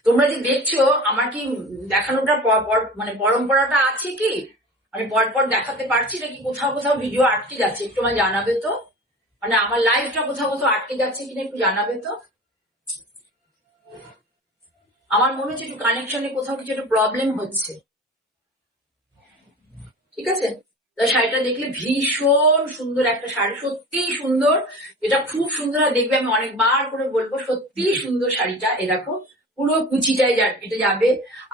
তোমরা যে দেখছো আমার কি দেখানোটা মানে পরম্পরাটা আছে কি, মানে পরপর দেখাতে পারছি নাকি কোথাও কোথাও ভিডিও আটকে যাচ্ছে, একটু আমার জানাবে তো। মানে আমার লাইভটা কোথাও কোথাও আটকে যাচ্ছে কিনা একটু জানাবে তো। আমার মনে হচ্ছে একটু কানেকশনে কোথাও কিছু একটা প্রবলেম হচ্ছে। ঠিক আছে, শাড়িটা দেখলে ভীষণ সুন্দর একটা শাড়ি, সত্যি সুন্দর। এটা খুব সুন্দর, দেখবে আমি অনেকবার করে বলবো, সত্যি সুন্দর শাড়িটা। এ দেখো পুরো কুচিটাই এটা যাবে,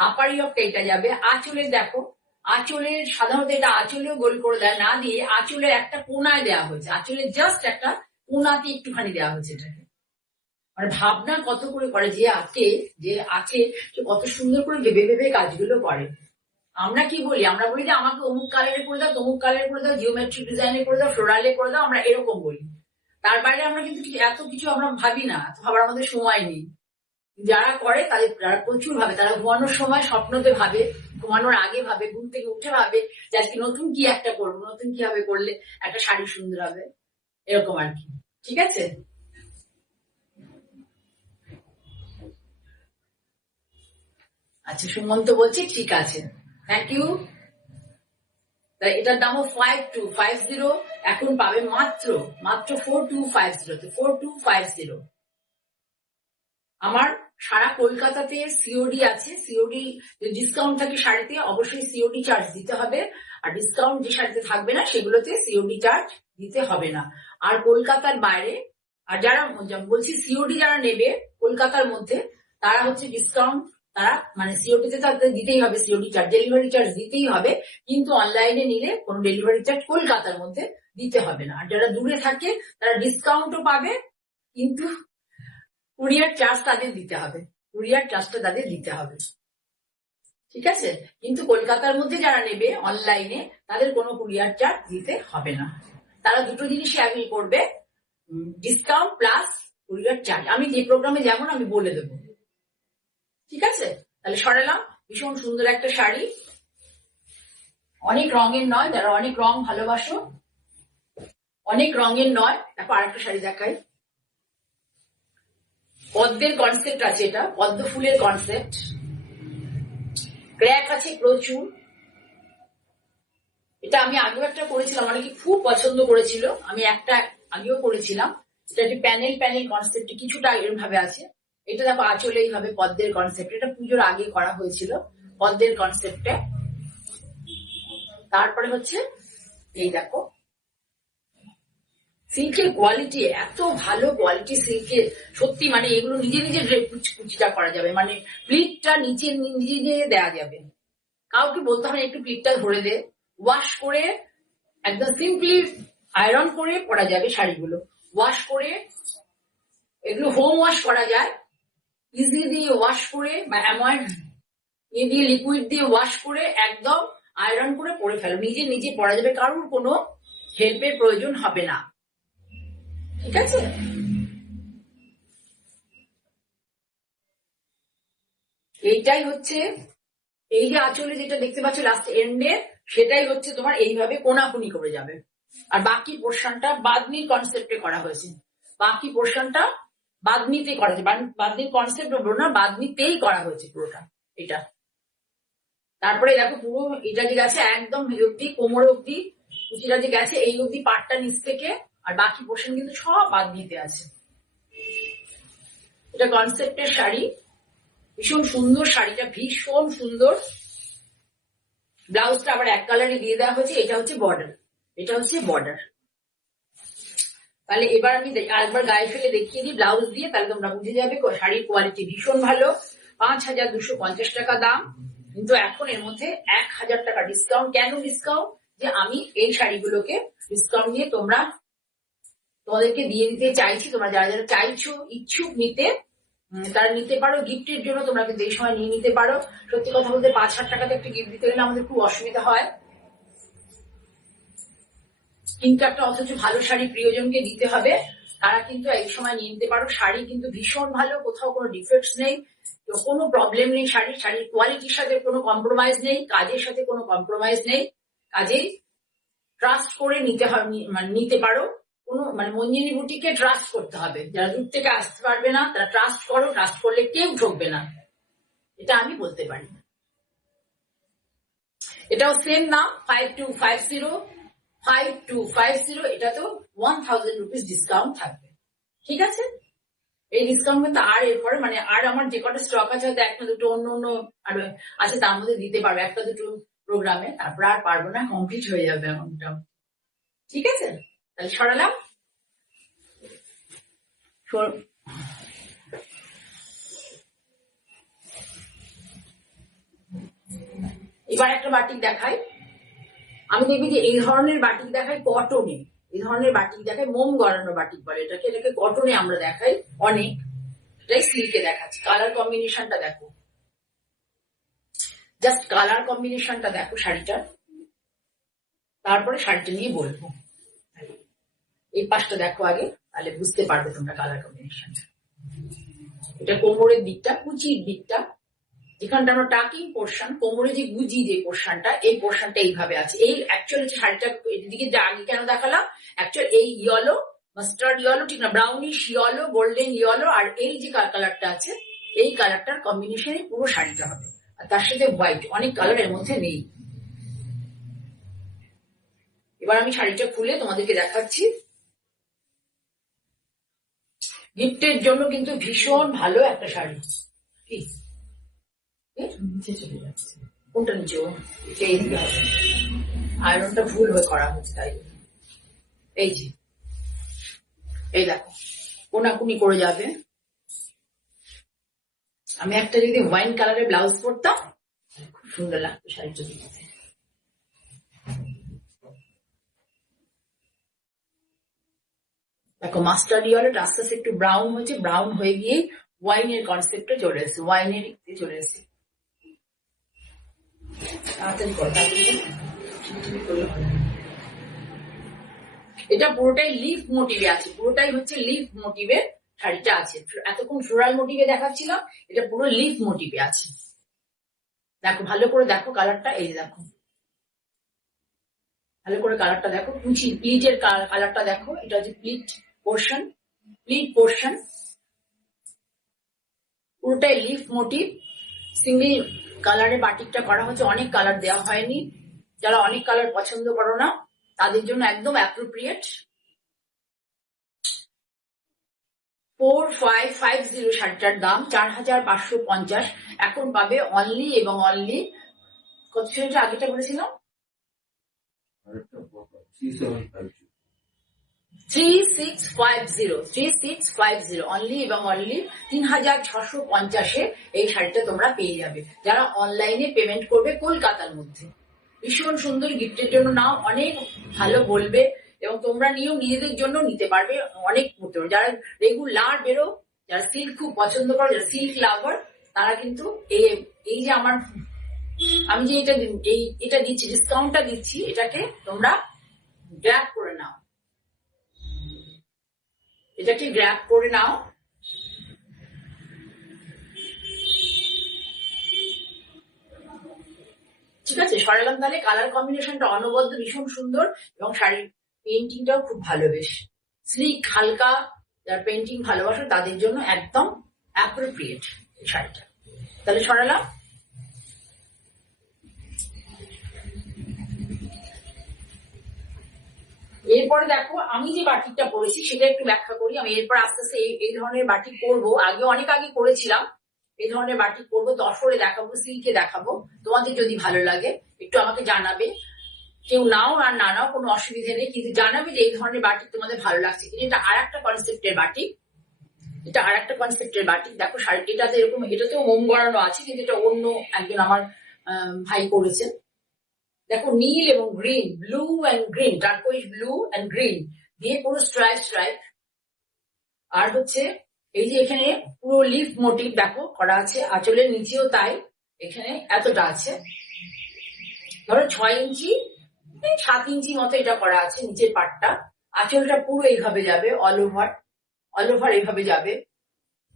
আপারি অফটা এটা যাবে। আঁচলের দেখো, আঁচলের সাধারণত এটা আঁচলেও গোল করে দেয় না দিয়ে আঁচলের একটা কোনায় দেওয়া হয়েছে, আঁচলের জাস্ট একটা কোনাতে একটুখানি দেওয়া হয়েছে এটাকে। মানে ভাবনা কত করে যে আছে কত সুন্দর করে ভেবে ভেবে কাজগুলো করে। আমরা কি বলি, আমরা বলি যে আমাকে অমুক কালারে করে দাও, তমুক কালারে করে দাও, জিওমেট্রিক ডিজাইনে করে দাও, ফ্লোরালে করে দাও, আমরা এরকম বলি। তার বাইরে আমরা কিন্তু এত কিছু আমরা ভাবি না, ভাবার আমাদের সময় নেই। যারা করে তাদের প্রচুর ভাবে, তারা ঘুমানোর সময় স্বপ্নতে ভাবে, ঘুমানোর আগে ভাবে, ঘুম থেকে উঠে ভাবে যে আজকে নতুন কি একটা করবো, নতুন কিভাবে করলে একটা শাড়ি সুন্দর হবে, এরকম আর কি। ঠিক আছে, আচ্ছা সুমন্ত বলছি ঠিক আছে, থ্যাংক ইউ। এটার দামও 5250, এখন পাবে মাত্র 4250, 4250। আমার সারা কলকাতাতে সিওডি আছে, সিওডি ডিসকাউন্ট থাকে শাড়িতে, অবশ্যই সিওডি চার্জ দিতে হবে। আর ডিসকাউন্ট যে শাড়িতে থাকবে না সেগুলোতে সিওডি চার্জ দিতে হবে না। আর কলকাতার বাইরে, আর যারা বলছি সিওডি যারা নেবে কলকাতার মধ্যে, তারা হচ্ছে ডিসকাউন্ট, তারা মানে সিওডিতে তাদের দিতেই হবে সিওডি চার্জ, ডেলিভারি চার্জ দিতেই হবে। কিন্তু অনলাইনে নিলে কোনো ডেলিভারি চার্জ কলকাতার মধ্যে দিতে হবে না। আর যারা দূরে থাকে তারা ডিসকাউন্টও পাবে, কিন্তু কুরিয়ার চার্জ তাদের দিতে হবে, কুরিয়ার চার্জটা তাদের দিতে হবে। ঠিক আছে, কিন্তু কলকাতার মধ্যে যারা নেবে অনলাইনে তাদের কোনো কুরিয়ার চার্জ দিতে হবে না। তারা দুটো জিনিসই অ্যাভেল করবে, ডিসকাউন্ট প্লাস কুরিয়ার চার্জ। আমি যে প্রোগ্রামে যেমন আমি বলে দেবো। ঠিক আছে, তাহলে সরালাম। ভীষণ সুন্দর একটা শাড়ি, অনেক রঙের নয়, যারা অনেক রং ভালোবাসো, অনেক রঙের নয়। দেখো আরেকটা শাড়ি দেখাই, পদ্মের কনসেপ্ট আছে, এটা পদ্ম ফুলের কনসেপ্ট, ক্র্যাক আছে প্রচুর। এটা আমি আগেও একটা করেছিলাম, অনেকে খুব পছন্দ করেছিল, আমি একটা আগেও করেছিলাম। এটা একটি প্যানেল প্যানেল কনসেপ্ট কিছুটা এরকম ভাবে আছে। এটা দেখো আঁচলে এইভাবে পদ্মের কনসেপ্ট, এটা পুজোর আগে করা হয়েছিল পদ্মের কনসেপ্টে। তারপরে হচ্ছে এই দেখো সিল্কের কোয়ালিটি, এত ভালো কোয়ালিটি সিল্কের, সত্যি মানে এগুলো নিজে নিজে কুচিটা করা যাবে, মানে প্লিটটা নিচে নিজে নিজে দেওয়া যাবে, কাউকে বলতে হবে একটু প্লিটটা ধরে দে। ওয়াশ করে একদম সিম্পলি আয়রন করে পরা যাবে শাড়িগুলো, ওয়াশ করে, এগুলো হোম ওয়াশ করা যায় ইজিলি দিয়ে ওয়াশ করে, বা অ্যাময়েড দিয়ে লিকুইড দিয়ে ওয়াশ করে একদম আয়রন করে পরে ফেলো, নিজে নিজে পরা যাবে, কারোর কোনো হেল্পের প্রয়োজন হবে না। ঠিক আছে, এইটাই হচ্ছে, এই যে আঁচলে যেটা দেখতে পাচ্ছ লাস্ট এন্ডে, সেটাই হচ্ছে তোমার এইভাবে কোনাকুনি করে যাবে। আর বাকি পোর্শনটা বাদনির কনসেপ্টে করা হয়েছে, বাকি পোর্শনটা বাদনিতে করা হয়েছে, বাদনির কনসেপ্ট হলো না, বাদনিতেই করা হয়েছে পুরোটা এটা। তারপরে দেখো পুরো এটা যে গেছে একদম অব্দি, কোমর অব্দি কুচিটা যে গেছে এই অব্দি পাটটা নিচ থেকে, আর বাকি পোর্শন কিন্তু সব বাদনিতে আছে। এটা কনসেপ্টের শাড়ি, ভীষণ সুন্দর শাড়িটা, ভীষণ সুন্দর। ব্লাউজটা আবার এক কালারে দিয়ে দেওয়া হয়েছে, এটা হচ্ছে বর্ডার, এটা হচ্ছে বর্ডার। তাহলে এবার আমি আরেকবার গায়ে ফেলে দেখিয়ে দিই ব্লাউজ দিয়ে, তাহলে তোমরা বুঝে যাবে শাড়ির কোয়ালিটি ভীষণ ভালো। 5250 টাকা দাম, কিন্তু এখন এর মধ্যে 1000 টাকা ডিসকাউন্ট। কেন ডিসকাউন্ট? যে আমি এই শাড়িগুলোকে ডিসকাউন্ট দিয়ে তোমাদেরকে দিয়ে দিতে চাইছি। তোমরা যারা যারা চাইছো, ইচ্ছুক নিতে, তারা নিতে পারো। গিফটের জন্য তোমরা কিন্তু এই সময় নিয়ে নিতে পারো। সত্যি কথা বলতে 5000 টাকাতে একটা গিফট দিতে গেলে আমাদের খুব অসুবিধা হয়। কিন্তু একটা অথচ ভালো শাড়ি প্রিয়জনকে দিতে হবে, তারা কিন্তু এই সময় নিয়ে নিতে পারো। শাড়ি কিন্তু ভীষণ ভালো, কোথাও কোনো ডিফেক্টস নেই, কোনো প্রবলেম নেই, শাড়ির কোয়ালিটির সাথে কোনো কম্প্রোমাইজ নেই, কাজের সাথে কোনো কম্প্রোমাইজ নেই। কাজেই ট্রাস্ট করে নিতে হবে, মানে নিতে পারো। কোনো মানে মঞ্জিনী বুটিকে ট্রাস্ট করতে হবে। যারা দূর থেকে আসতে পারবে না তারা ট্রাস্ট করো, ট্রাস্ট করলে কেউ ঠকবে না, এটা আমি বলতে পারি। এটাও সেম না, 5250, এটা তো 1000 রুপিস ডিসকাউন্ট থাকবে, ঠিক আছে? এই ডিসকাউন্ট কিন্তু আর এরপরে মানে আর আমার যে কটা স্টক আছে হয়তো একটা দুটো অন্য আর আছে, তার মধ্যে দিতে পারবো একটা দুটো প্রোগ্রামে, তারপর আর পারবো না, কমপ্লিট হয়ে যাবে অ্যামাউন্টটা, ঠিক আছে? তাহলে সরালাম। এবার একটা বাটিক দেখাই। আমি দেখবি যে এই ধরনের বাটিক দেখাই কটনে, এই ধরনের বাটিক দেখাই মোম গড়ানো বাটিক বলে এটাকে কটনে আমরা দেখাই অনেক, এটাই সিল্কে দেখাচ্ছি। কালার কম্বিনেশনটা দেখো, জাস্ট কালার কম্বিনেশনটা দেখো শাড়িটার, তারপরে শাড়িটা নিয়ে বলবো। এই পাশটা দেখো আগে, তাহলে বুঝতে পারবে তোমরা কালার কম্বিনেশনটা। এটা কোমরের দিকটা, কুচির দিকটা, যেখানটা আমরা টাকিং পোর্শন, কোমরে যে গুজি যে পোর্শনটা, এই পোর্শনটা এইভাবে আছে। এই অ্যাকচুয়ালি শাড়িটা এদিকে আগে কেন দেখালাম, অ্যাকচুয়ালি এই ইয়েলো, মাস্টার্ড ইয়েলো, ঠিক না, ব্রাউনিশ ইয়েলো, গোল্ডেন ইয়েলো, আর এই যে কালারটা আছে, এই কালারটার কম্বিনেশনে পুরো শাড়িটা হবে। আর তার সাথে হোয়াইট, অনেক কালার এর মধ্যে নেই। এবার আমি শাড়িটা খুলে তোমাদেরকে দেখাচ্ছি। গিফটের জন্য কিন্তু ভীষণ ভালো একটা শাড়ি। কি নিচে চলে যাচ্ছে, কোনটা নিচে? এই দিকে হবে, আয়রনটা ভুল হয়ে করা হচ্ছে তাই। এই যে এই দেখো কোনাকুনি করে যাবে। আমি একটা যদি ওয়াইন কালারের ব্লাউজ পরতাম খুব সুন্দর লাগতো শাড়িটা দেখতে। দেখো মাস্টার্ড ইয়েলোটা আস্তে আস্তে একটু ব্রাউন হয়েছে, ব্রাউন হয়ে গিয়ে ওয়াইনের কনসেপ্টে চলে এসেছে, ওয়াইনের দিকে চলে এসেছে। তাড়াতাড়ি করো, এটা পুরোটাই লিফ মোটিভে আছে, পুরোটাই হচ্ছে লিফ মোটিভে শাড়িটা আছে। এতক্ষণ ফ্লোরাল মোটিভে দেখাচ্ছিলাম, এটা পুরো লিফ মোটিভে আছে। দেখো ভালো করে দেখো কালারটা, এই যে দেখো ভালো করে কালারটা দেখো, প্লিটের কালারটা দেখো, এটা হচ্ছে প্লিট পোর্শন, পুরোটাই লিফ মোটিভ। সিঙ্গেল কালারে বাটিকটা করা হচ্ছে, অনেক কালার দেওয়া হয়নি। যারা অনেক কালার পছন্দ করো না তাদের জন্য একদম অ্যাপ্রোপ্রিয়েট। 4550 শাড়িটার দাম 4550, এখন পাবে অনলি এবং অনলি কত সেটা আগেটা বলেছিলাম 3650 অনলি এবং অনলি 3650-এ এই শাড়িটা তোমরা পেয়ে যাবে যারা অনলাইনে পেমেন্ট করবে কলকাতার মধ্যে। ভীষণ সুন্দর, গিফটের জন্য নাও, অনেক ভালো বলবে এবং তোমরা নিয়েও নিজেদের জন্য নিতে পারবে, অনেক পড়তে পারবে। যারা রেগুলার বেরো, যারা সিল্ক খুব পছন্দ করো, যারা সিল্ক লাভার, তারা কিন্তু এই যে আমি যে এটা দিচ্ছি, ডিসকাউন্টটা দিচ্ছি, এটাকে তোমরা গ্র্যাব করে নাও, এটাকে গ্র্যাব করে নাও। ঠিক আছে, সরালাম। তাহলে কালার কম্বিনেশনটা অনবদ্য, ভীষণ সুন্দর এবং শাড়ির পেইন্টিংটাও খুব ভালো, বেশ স্লিক, হালকা। যারা পেইন্টিং ভালোবাসো তাদের জন্য একদম অ্যাপ্রোপ্রিয়েট এই শাড়িটা। তাহলে সরালাম। এরপরে দেখো আমি যে বাটিকটা পরেছি সেটা একটু ব্যাখ্যা করি। আমি এরপর আস্তে আস্তে এই ধরনের বাটিক করবো, অনেক আগে করেছিলাম। এই ধরনের বাটিক করবো, তসরে দেখাবো, সিল্কে দেখাবো। তোমাদের যদি ভালো লাগে একটু আমাকে জানাবে, কেউ নাও আর না নাও কোনো অসুবিধা নেই, কিন্তু জানাবে যে এই ধরনের বাটিক তোমাদের ভালো লাগছে। কিন্তু এটা আর একটা কনসেপ্টের বাটিক, দেখো শাড়ি এটাতে এরকম, এটাতেও মোম গড়ানো আছে, কিন্তু এটা অন্য একজন আমার ভাই করেছেন। দেখো নীল এবং green, blue and green, turquoise blue and green দিয়ে পুরো স্ট্রাইপ। আর হচ্ছে এই যে এখানে পুরো লিফ মোটিভ দেখো করা আছে, আঁচলের নিচেও তাই, এখানে এতটা আছে। ধরো 6 ইঞ্চি এই 7 ইঞ্চি মতো এটা করা আছে নিচের পাটটা। আঁচলটা পুরো এইভাবে যাবে, অল ওভার এইভাবে যাবে।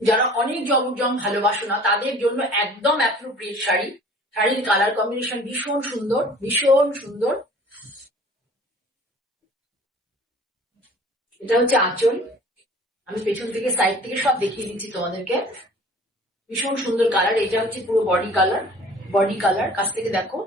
যারা অনেক জম ভালোবাসো না তাদের জন্য একদম অ্যাপ্রোপ্রিয়েট শাড়ি। শাড়ির কালার কম্বিনেশন ভীষণ সুন্দর, ভীষণ সুন্দর। এটা হচ্ছে আঁচল। আমি পেছন থেকে সাইড থেকে সব দেখিয়ে দিচ্ছি তোমাদেরকে। ভীষণ সুন্দর কালার। এটা হচ্ছে পুরো বডি কালার কাছ থেকে দেখো।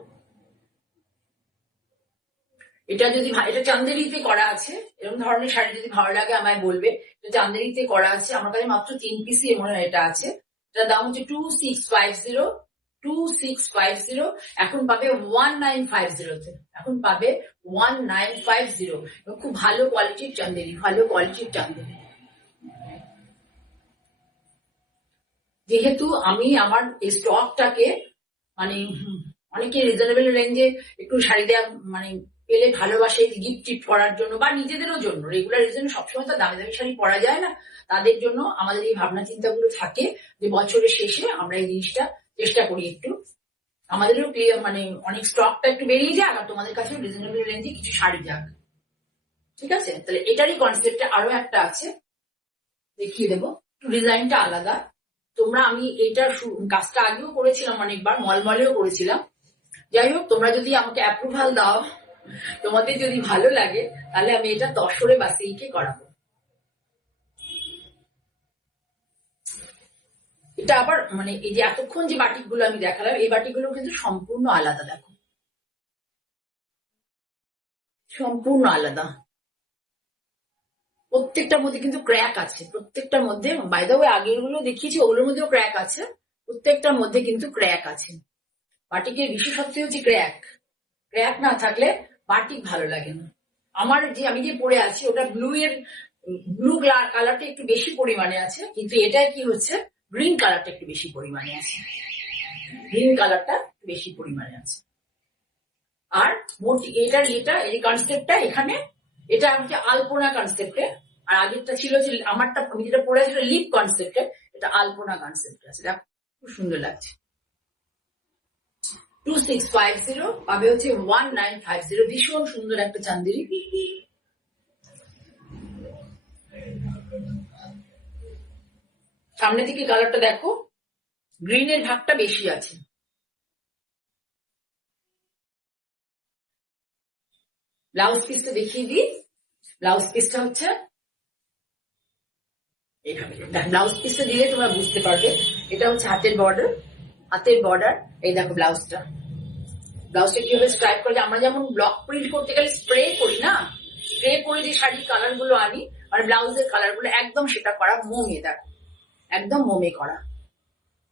এটা যদি এটা চান্দেরিতে করা আছে, এরকম ধরনের শাড়ি যদি ভালো লাগে আমায় বলবে। এটা চান্দেরিতে করা আছে, আমার কাছে মাত্র 3 পিসই মনে হয় এটা আছে। এটার দাম হচ্ছে 2650। এখন পাবে 1950 তে। এখন পাবে 1950। খুব ভালো কোয়ালিটির চান্দেরি। যেহেতু আমি আমার এই স্টকটাকে মানে অনেকে রিজনেবল রেঞ্জে একটু শাড়ি দেওয়া মানে পেলে ভালোবাসে গিফট টিফট করার জন্য বা নিজেদেরও জন্য, রেগুলার রিজনে সবসময় তো দামি দামি শাড়ি পরা যায় না, তাদের জন্য আমাদের এই ভাবনা চিন্তাগুলো থাকে যে বছরের শেষে আমরা এই জিনিসটা চেষ্টা করি একটু আমাদেরও মানে অনেক স্টকটা একটু বেরিয়ে যাক আর তোমাদের কাছে রিজনেবল রেঞ্জে কিছু শাড়ি যাক। ঠিক আছে, তাহলে এটারই কনসেপ্টে আরো একটা আছে, দেখিয়ে দেবো। ডিজাইনটা আলাদা। তোমরা আমি এইটার কাজটা আগেও করেছিলাম অনেকবার, মলমলেও করেছিলাম। যাই হোক, তোমরা যদি আমাকে অ্যাপ্রুভাল দাও, তোমাদের যদি ভালো লাগে, তাহলে আমি এটা তসরে বা সিল্কে করাবো। এটা আবার মানে এই যে এতক্ষণ যে বাটিকগুলো আমি দেখালাম, এই বাটিকগুলো কিন্তু সম্পূর্ণ আলাদা। দেখো, সম্পূর্ণ আলাদা। প্রত্যেকটার মধ্যে কিন্তু ক্র্যাক আছে, প্রত্যেকটার মধ্যে। বাই দ্য ওয়ে, আগের গুলো দেখিয়েছি ওগুলোর মধ্যেও ক্র্যাক আছে, প্রত্যেকটার মধ্যে কিন্তু ক্র্যাক আছে। বাটিকের বিশেষত্ব হচ্ছে ক্র্যাক না থাকলে বাটিক ভালো লাগে না। আমি যে পরে আছি ওটা ব্লু কালারটা একটু বেশি পরিমাণে আছে, কিন্তু এটা কি হচ্ছে, গ্রিন কালারটা একটু বেশি পরিমাণে আছে। আর এটা এই কনসেপ্টটা এখানে, এটা হচ্ছে আলপনা কনসেপ্টে। আর আগেরটা ছিল যে আমারটা আমি যেটা পরে ছিল লিপ কনসেপ্টে, এটা আলপনা কনসেপ্টে আছে। দেখো খুব সুন্দর লাগছে। 2650 পাবে হচ্ছে 1950। ভীষণ সুন্দর একটা চান্দেরি। সামনে থেকে কালারটা দেখো, গ্রিনের ভাগটা বেশি আছে। ব্লাউজ পিসটা দেখিয়ে দিই। ব্লাউজ পিসটা হচ্ছে এইভাবে। ব্লাউজ পিসটা দিলে তোমরা বুঝতে পারবে। এটা হচ্ছে হাতের বর্ডার। এই দেখো ব্লাউজটা কিভাবে স্ট্রাইপ করে। আমরা যেমন ব্লক প্রিন্ট করতে গেলে স্প্রে করি না, স্প্রে করে যে শাড়ির কালার গুলো আনি, আর ব্লাউজের কালার গুলো একদম সেটা করা মোমে। দেখো একদম মোমে করা,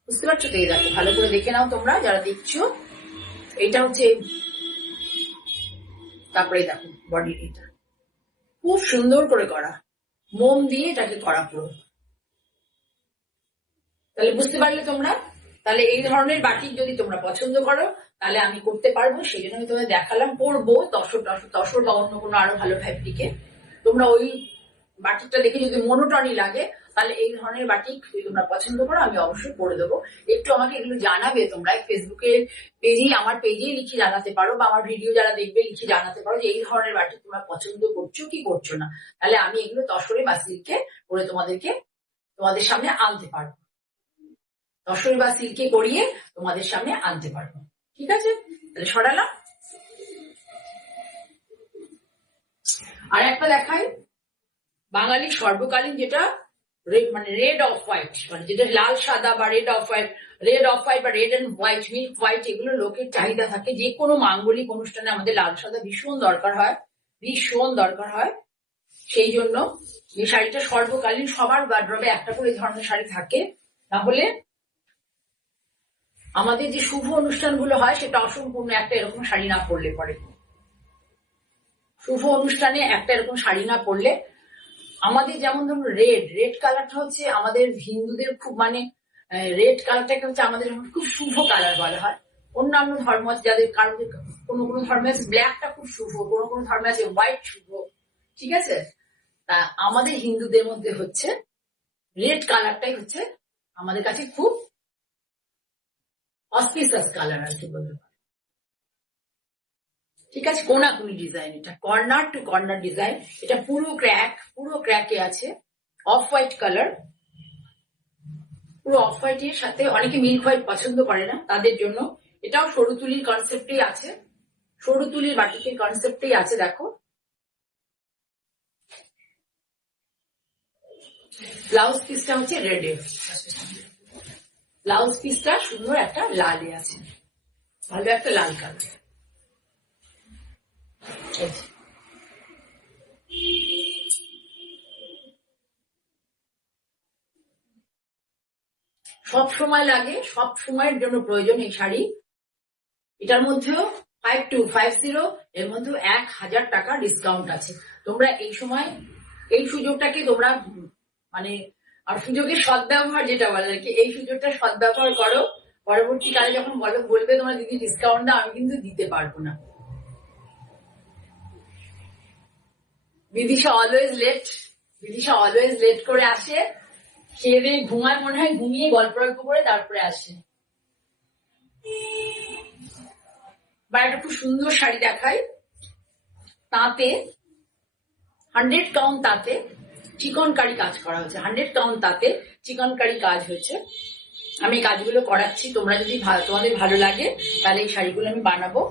বুঝতে পারছো তো? এই দেখো, ভালো করে দেখে নাও তোমরা যারা দেখছো। এটা হচ্ছে, তারপরে দেখো বডির, এটা খুব সুন্দর করে করা, মোম দিয়ে এটাকে করা পুরো। তাহলে বুঝতে পারলে তোমরা? তাহলে এই ধরনের বাটিক যদি তোমরা পছন্দ করো তাহলে আমি করতে পারবো, সেই জন্য আমি তোমাদের দেখালাম। করবো তসর বা অন্য কোনো আরো ভালো ফ্যাব্রিকে। তোমরা ওই বাটিকটা দেখে যদি মনোটনি লাগে, তাহলে এই ধরনের বাটিক যদি তোমরা পছন্দ করো আমি অবশ্যই করে দেবো। একটু আমাকে এগুলো জানাবে তোমরা, ফেসবুকের আমার পেজেই লিখে জানাতে পারো, বা আমার ভিডিও যারা দেখবে লিখে জানাতে পারো যে এই ধরনের বাটিক তোমরা পছন্দ করছো কি করছো না। তাহলে আমি এগুলো তসরে বা সিল্কে করে তোমাদের সামনে আনতে পারবো। তসর বা সিল্কে করিয়ে তোমাদের সামনে আনতে পারবো। ঠিক আছে, তাহলে সরালাম। আর একটা দেখাই, বাঙালি সর্বকালীন যেটা মানে রেড অফ হোয়াইট, মানে যেটা লাল সাদা বা রেড অফ হোয়াইট বা red and white, milk white, এগুলো লোকের চাহিদা থাকে। যে কোনো মাঙ্গলিক অনুষ্ঠানে আমাদের লাল সাদা ভীষণ দরকার হয়। সেই জন্য এই শাড়িটা সর্বকালীন সবার গার্ডরবে একটা করে এই ধরনের শাড়ি থাকে। তাহলে আমাদের যে শুভ অনুষ্ঠানগুলো হয় সেটা অসম্পূর্ণ একটা এরকম শাড়ি না পরলে পরে। শুভ অনুষ্ঠানে একটা এরকম শাড়ি না পরলে, আমাদের যেমন ধরুন রেড কালারটা হচ্ছে আমাদের হিন্দুদের খুব মানে, রেড কালারটাকে হচ্ছে আমাদের খুব শুভ কালার বলা হয়। অন্যান্য ধর্ম আছে যাদের কোনো ধর্মে আছে ব্ল্যাকটা খুব শুভ, কোনো ধর্মে আছে হোয়াইট শুভ। ঠিক আছে, তা আমাদের হিন্দুদের মধ্যে হচ্ছে রেড কালারটাই হচ্ছে আমাদের কাছে খুব অসপিশিয়াস কালার আর কি বলতে পারে। ঠিক আছে, কোনাকুনি ডিজাইন, এটা কর্নার টু কর্নার ডিজাইন, এটা পুরো ক্র্যাকে আছে, অফ হোয়াইট কালার, পুরো অফ হোয়াইটের সাথে অনেকে মিল্ক হোয়াইট পছন্দ করে না, তাদের জন্য এটাও সরু তুলির কনসেপ্টেই আছে, সরু তুলির বাটিকের কনসেপ্টেই আছে। দেখো ব্লাউজ পিসটা হচ্ছে রেডে, ব্লাউজ পিসটা সুন্দর একটা লালে আছে, ভালো একটা লাল কালার। সব সময় লাগে, সব সময়ের জন্য প্রয়োজন এই শাড়ি। এটার মধ্যেও 5250, এর মধ্যেও 1000 টাকা ডিসকাউন্ট আছে। তোমরা এই সময় এই সুযোগটাকে তোমরা মানে, আর সুযোগের সদ্ব্যবহার যেটা বলে আর কি, এই সুযোগটা সদ্ব্যবহার করো। পরবর্তীকালে যখন বলবে তোমরা দিদি ডিসকাউন্ট দাও, আমি কিন্তু দিতে পারবো না। বিদিশা অলওয়েজ লেট করে আসে, খেয়ে দিয়ে ঘুমায়, মনে হয় ঘুমিয়ে গল্প করে তারপরে আসে। বা একটা খুব সুন্দর শাড়ি দেখাই, তাঁতে 100 কাউন্ট তাঁতে চিকনকারি কাজ করা হয়েছে, 100 কাউন্ট তাঁতে চিকনকারি কাজ হয়েছে। আমি কাজগুলো করাচ্ছি, তোমরা যদি তোমাদের ভালো লাগে তাহলে এই শাড়িগুলো আমি বানাবো।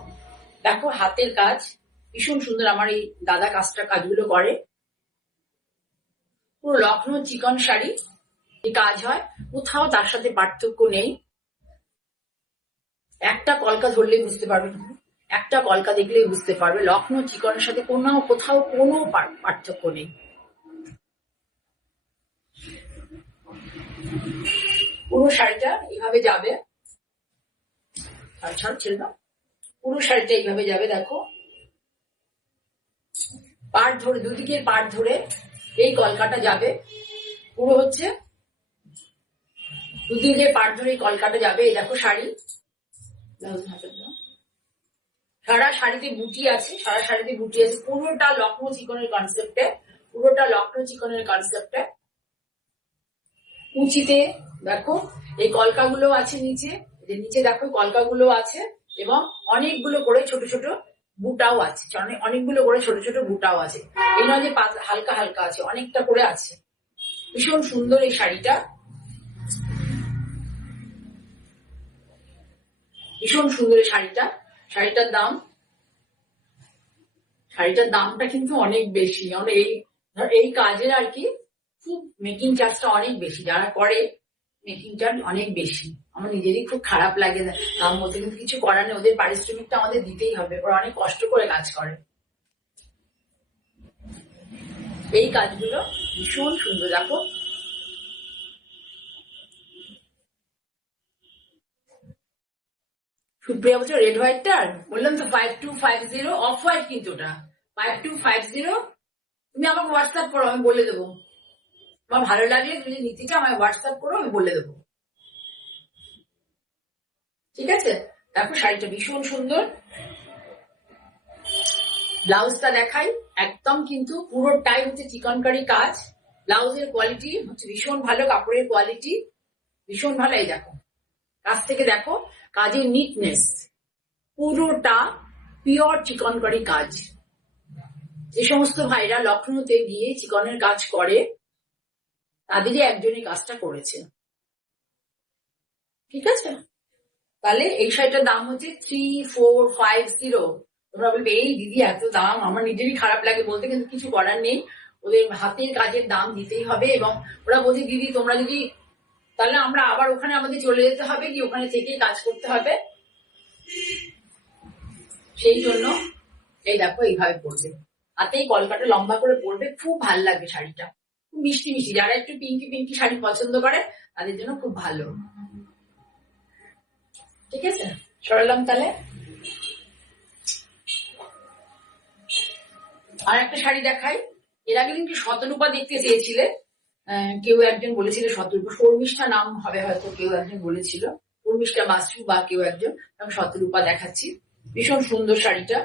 দেখো হাতের কাজ ভীষণ সুন্দর, আমার এই দাদা কাজগুলো করে, পুরো লখনৌ চিকন শাড়ি এই কাজ হয়, কোথাও তার সাথে পার্থক্য নেই। একটা কলকা ধরলেই বুঝতে পারবে, একটা কলকা দেখলেই বুঝতে পারবে লখনৌ চিকনের সাথে কোথাও কোনো পার্থক্য নেই। পুরো শাড়িটা এইভাবে যাবে, পুরো শাড়িটা এইভাবে যাবে। দেখো পাড় ধরে, দুদিকের পাড় ধরে এই কলকাটা যাবে, পুরো হচ্ছে দুদিকের পাড় ধরে এই কলকাটা যাবে। এই দেখো শাড়ি, সারা শাড়িতে বুটি আছে, পুরোটা লখনৌ চিকনের কনসেপ্টে, কুচিতে দেখো এই কলকাগুলো আছে, নিচে দেখো কলকাগুলো আছে, এবং অনেকগুলো করে ছোট ছোট বুটাও আছে, অনেকগুলো করে ছোট ছোট বুটাও আছে, এই নয় যে হালকা হালকা আছে, অনেকটা করে আছে। ভীষণ সুন্দর এই শাড়িটা, ভীষণ সুন্দর এই শাড়িটার দামটা কিন্তু অনেক বেশি, এই কাজের আর কি খুব মেকিং চার্জটা অনেক বেশি, যারা করে মেকিং চার্জ অনেক বেশি। আমার নিজেরই খুব খারাপ লাগে দাম বলতে, কিন্তু কিছু করার নেই, ওদের পারিশ্রমিকটা আমাদের দিতেই হবে, ওরা অনেক কষ্ট করে কাজ করে। এই কাজগুলো ভীষণ সুন্দর। দেখো সুপ্রিয়া বলছো রেড হোয়াইটটা, বললাম তো 5250, অফ হোয়াইট কিন্তু ওটা 5250। তুমি আমাকে হোয়াটসঅ্যাপ করো, আমি বলে দেবো, তোমার ভালো লাগলে তুমি যদি নিতে চাও আমায় হোয়াটসঅ্যাপ করো, আমি বলে দেবো, ঠিক আছে। দেখো শাড়িটা ভীষণ সুন্দর, ব্লাউজটা দেখাই, একদম কিন্তু পুরোটাই হচ্ছে চিকনকারি কাজ, ব্লাউজের কোয়ালিটি হচ্ছে ভীষণ ভালো, কাপড়ের কোয়ালিটি ভীষণ ভালো। এই দেখো কাছ থেকে দেখো কাজের নিটনেস, পুরোটা পিওর চিকনকারি কাজ। যে সমস্ত ভাইরা লখনৌতে গিয়ে চিকনের কাজ করে তাদেরই একজনই কাজটা করেছে, ঠিক আছে। তাহলে এই শাড়িটার দাম হচ্ছে 3450। তোমরা বলবে এই দিদি এত দাম, আমার নিজেরই খারাপ লাগে বলতে, কিন্তু কিছু করার নেই, ওদের হাতের কাজের দাম দিতেই হবে। এবং ওরা বলছে দিদি তোমরা যদি, তাহলে আমরা আবার ওখানে আমাদের চলে যেতে হবে, কি ওখানে থেকেই কাজ করতে হবে, সেই জন্য এই দেখো এইভাবে পড়বে, হাতেই কলকাটা লম্বা করে পড়বে, খুব ভাল লাগবে শাড়িটা, খুব মিষ্টি মিষ্টি। যারা একটু পিঙ্কি শাড়ি পছন্দ করে তাদের জন্য খুব ভালো, ঠিক আছে। সরালাম তাহলে। আর একটা শাড়ি দেখাই, এর আগে কিন্তু শতরূপা দেখতে চেয়েছিলে, কেউ একজন বলেছিল শতরূপা, শর্মিষ্ঠা নাম হবে হয়তো, কেউ একজন বলেছিল শর্মিষ্ঠা বাসু বা কেউ একজন, আমি শতরূপা দেখাচ্ছি। ভীষণ সুন্দর শাড়িটা,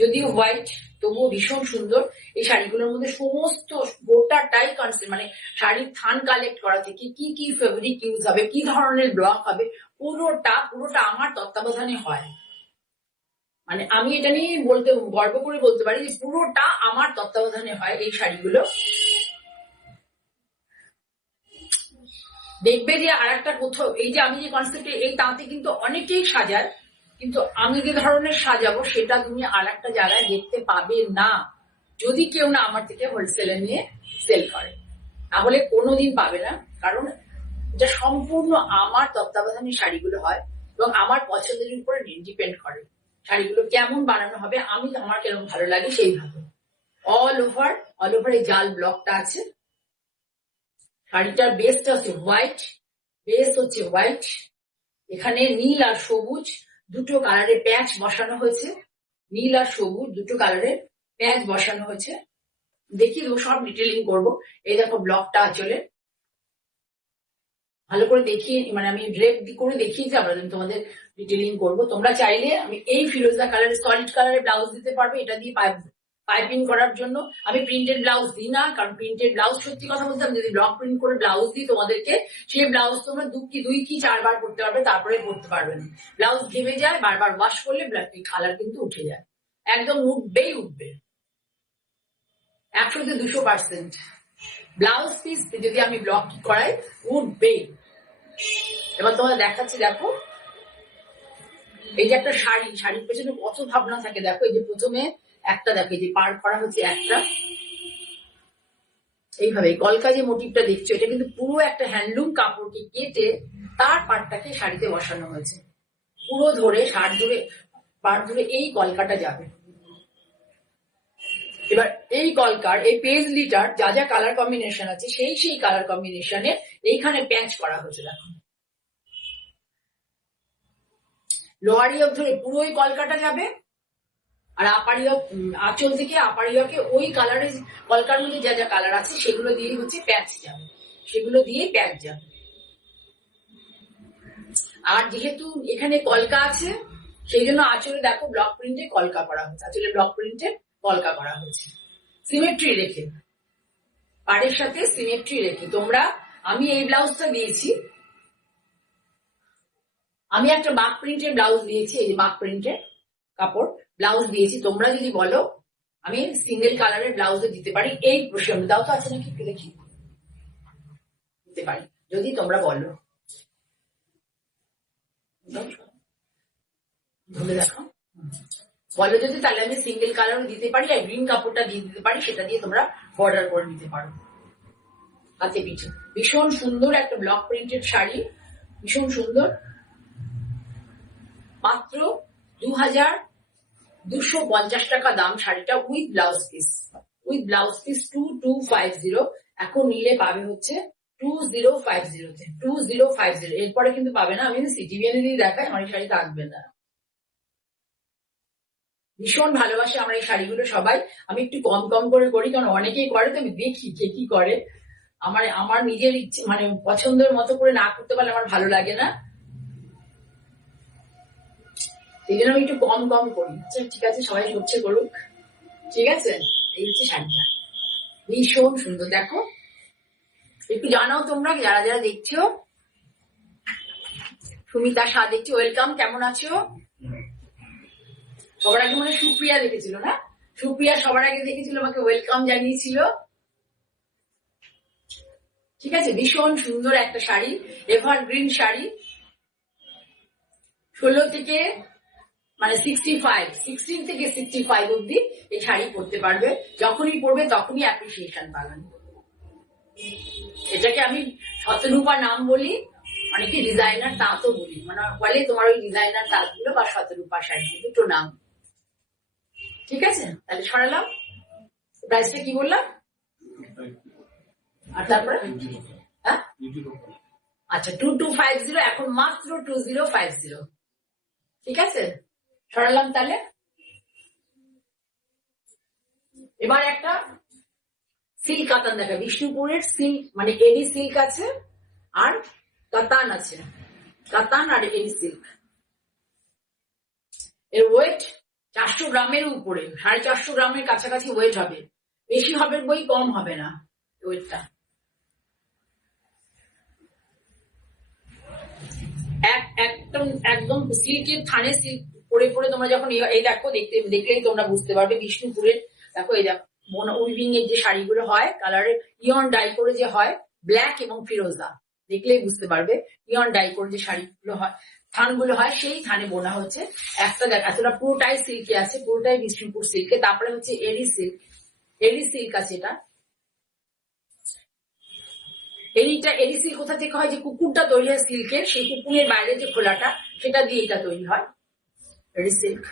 যদিও হোয়াইট তবুও ভীষণ সুন্দর। এই শাড়িগুলোর মধ্যে সমস্ত গোটাটাই কনসেপ্ট, মানে শাড়ির থান কালেক্ট করা থেকে কি কি ফেব্রিক ইউজ হবে, কি ধরনের ব্লক হবে, পুরোটা আমার তত্ত্বাবধানে হয়। মানে মানে আমি এটা নিয়ে বলতে গর্ব করে বলতে পারি যে পুরোটা আমার তত্ত্বাবধানে হয় এই শাড়িগুলো। দেখবে যে আর একটা কোথাও এই যে আমি যে কনসেপ্টে এই তাঁতে কিন্তু অনেকেই সাজায়, কিন্তু আমি যে ধরনের সাজাবো সেটা তুমি আর একটা জায়গায় দেখতে পাবে না, যদি কেউ না আমার থেকে হোলসেলে নিয়ে সেল করে, তাহলে কোনোদিন পাবে না। কারণ এটা সম্পূর্ণ আমার তত্ত্বাবধানে শাড়িগুলো হয় এবং আমার পছন্দের উপরে ডিপেন্ড করে শাড়িগুলো কেমন বানানো হবে, আমি আমার কেমন ভালো লাগে সেইভাবে। অল ওভার এই জাল ব্লকটা আছে। শাড়িটার বেসটা হচ্ছে হোয়াইট, এখানে নীল আর সবুজ দুটো কালারের প্যাচ বসানো হয়েছে, নীল আর সবুজ দুটো কালারের প্যাচ বসানো হয়েছে। দেখিয়ে দেবো, সব ডিটেলিং করবো। এই দেখো ব্লকটা আঁচলে ভালো করে দেখিয়ে, মানে আমি ড্রেপ করে দেখিয়েছি, আমরা তোমাদের ডিটেলিং করবো। তোমরা চাইলে আমি এই ফিরোজা কালারের সলিড কালারের ব্লাউজ দিতে পারবে, এটা দিয়ে পাইপিং করার জন্য। আমি প্রিন্টেড ব্লাউজ দিই না, কারণ প্রিন্টেড ব্লাউজ সত্যি কথা বলতে আমি যদি ব্লক প্রিন্ট করে ব্লাউজ দিই তোমাদেরকে, সেই ব্লাউজ তোমরা দুই কি চারবার পরতে পারবে, তারপরে পরতে পারবে না। ব্লাউজ ঘেমে যায়, বারবার ওয়াশ করলে কালার কিন্তু উঠে যায়, একদম উঠবে 100-200%। ব্লাউজ পিস যদি আমি ব্লক করাই উঠবেই। এবার তোমাদের দেখাচ্ছি, দেখো এই যে একটা শাড়ির পেছনে কত ভাবনা থাকে। দেখো এই যে প্রথমে একটা, দেখো এই যে পার করা হচ্ছে একটা, এইভাবে কলকা যে মোটিভটা দেখছো, এটা কিন্তু পুরো একটা হ্যান্ডলুম কাপড়কে কেটে তার পাড়টাকে শাড়িতে বসানো হয়েছে, পুরো ধরে পাড় ধরে এই কলকাটা যাবে। এবার এই কলকার এই পেজলিটার যা যা কালার কম্বিনেশন আছে সেই কালার কম্বিনেশনে এইখানে প্যাচ করা হয়েছে। দেখো লোয়ার ইয়ক ধরে পুরো ওই কলকাটা যাবে, আর আপার ইয়ক আঁচল থেকে আপার ইয়কে ওই কালারের কলকার মধ্যে যা যা কালার আছে সেগুলো দিয়ে হচ্ছে প্যাচ যাবে, সেগুলো দিয়ে প্যাচ যাবে। আর যেহেতু এখানে কলকা আছে সেই জন্য আঁচলে দেখো ব্লক প্রিন্টে কলকা করা হয়েছে, আঁচলে ব্লক প্রিন্টে কলকা করা হয়েছে সিমেট্রি রেখে, পাড়ের সাথে সিমেট্রি রেখে। তোমরা, আমি এই ব্লাউজটা দিয়েছি, আমি একটা বাক প্রিন্টের ব্লাউজ দিয়েছি, এই যে বাক প্রিন্টের কাপড় ব্লাউজ দিয়েছি। তোমরা যদি বলো আমি সিঙ্গেল কালারের ব্লাউজে দিতে পারি, এই প্রশ্ন দাও তো আছে নাকি একটু দেখি, দিতে পারি যদি তোমরা বলো, দেখো বলো যদি, তাহলে আমি সিঙ্গেল কালারও দিতে পারি, আর গ্রিন কাপড়টা দিয়ে দিতে পারি, সেটা দিয়ে তোমরা বর্ডার করে নিতে পারো হাতে পিঠে। ভীষণ সুন্দর একটা ব্লক প্রিন্টেড শাড়ি, ভীষণ সুন্দর। মাত্র 2250 টাকা দাম শাড়িটা, উইথ ব্লাউজ পিস 2250। এখন নিলে পাবে হচ্ছে 2050-তে, 2050। এরপরে কিন্তু পাবে না। আমি সিটিভিএনে দিয়ে দেখাই, আমার এই শাড়ি থাকবে না। ভীষণ ভালোবাসে আমার এই শাড়িগুলো সবাই। আমি একটু কম করে করি, কারণ অনেকেই করে তো আমি দেখি কে কি করে। আমার নিজের ইচ্ছে, মানে পছন্দের মতো করে না করতে পারলে আমার ভালো লাগে না, সেই জন্য আমি একটু কম করি। ঠিক আছে, সবাই করছে করুক, ঠিক আছে। এই হচ্ছে শাড়িটা, ভীষণ সুন্দর। দেখো একটু জানাও তোমরা যারা যারা দেখছো। সুমিতা শাহ দেখছি, ওয়েলকাম, কেমন আছো? সবার আগে মানে সুপ্রিয়া দেখেছিল না, সুপ্রিয়া সবার আগে দেখেছিল, আমাকে ওয়েলকাম জানিয়েছিল। ঠিক আছে, ভীষণ সুন্দর একটা শাড়ি, এভারগ্রিন শাড়ি। 16 থেকে মানে 16 থেকে 65 অব্দি এই শাড়ি পরতে পারবে, যখনই পরবে তখনই অ্যাপ্রিসিয়েশন পাবেন। এটাকে আমি শতরূপা নাম বলি, অনেকে ডিজাইনার তাঁতও বলি, মানে বলে তোমার ওই ডিজাইনার তাঁতগুলো বা শতরূপা শাড়ি, দুটো নাম। ঠিক আছে, তাহলে সরালাম। প্রাইসটা কি বললাম? আর তারপরে হ্যাঁ, আচ্ছা 2250, এখন মাত্র 2050। ঠিক আছে, সরালাম। তাহলে এবার একটা সিল্ক কাতান দেখা, বিষ্ণুপুরের সিল্ক, মানে এডি সিল্ক আছে আর কাতান আছে, কাতান আর এডি সিল্ক। এর ওয়েট 400 গ্রামের উপরে, 450 গ্রামের কাছাকাছি ওয়েট হবে, বেশি হবে বই, কম হবে না ওয়েটটা। একদম সিল্কের থানে সিল্ক পরে পরে তোমরা যখন এই দেখো, দেখলেই তোমরা বুঝতে পারবে বিষ্ণুপুরের। দেখো এই দেখো উইভিং এর যে শাড়িগুলো হয় কালারের ইয়ন ডাই করে যে হয়, ব্ল্যাক এবং ফিরোজা, দেখলেই বুঝতে পারবে ইয়ন ডাই করে যে শাড়িগুলো হয়, থানগুলো হয়, সেই থানে বোনা হচ্ছে। একটা দেখ এতটা পুরোটাই সিল্কে আছে, পুরোটাই বিষ্ণুপুর সিল্কে। তারপরে হচ্ছে এরি সিল্ক, এরি সিল্ক আছে এটা। এরি সিল্ক কোথা থেকে হয়? যে কুকুরটা তৈরি হয় সিল্কের, সেই কুকুরের বাইরে যে খোলাটা, সেটা দিয়ে এটা তৈরি হয় এরি সিল্ক।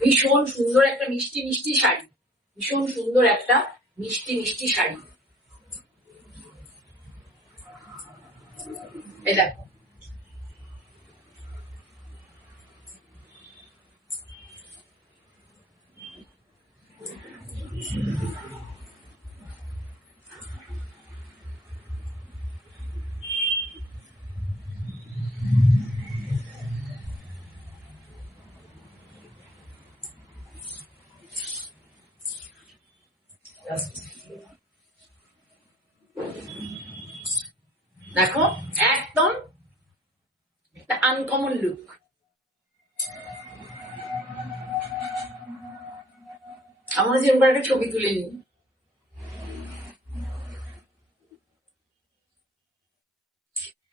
ভীষণ সুন্দর একটা মিষ্টি মিষ্টি শাড়ি, ভীষণ সুন্দর একটা মিষ্টি মিষ্টি শাড়ি। এই দেখো দেখো একদম একটা আনকমন লুক। আমরা যে এবার একটা ছবি তুলে নিই।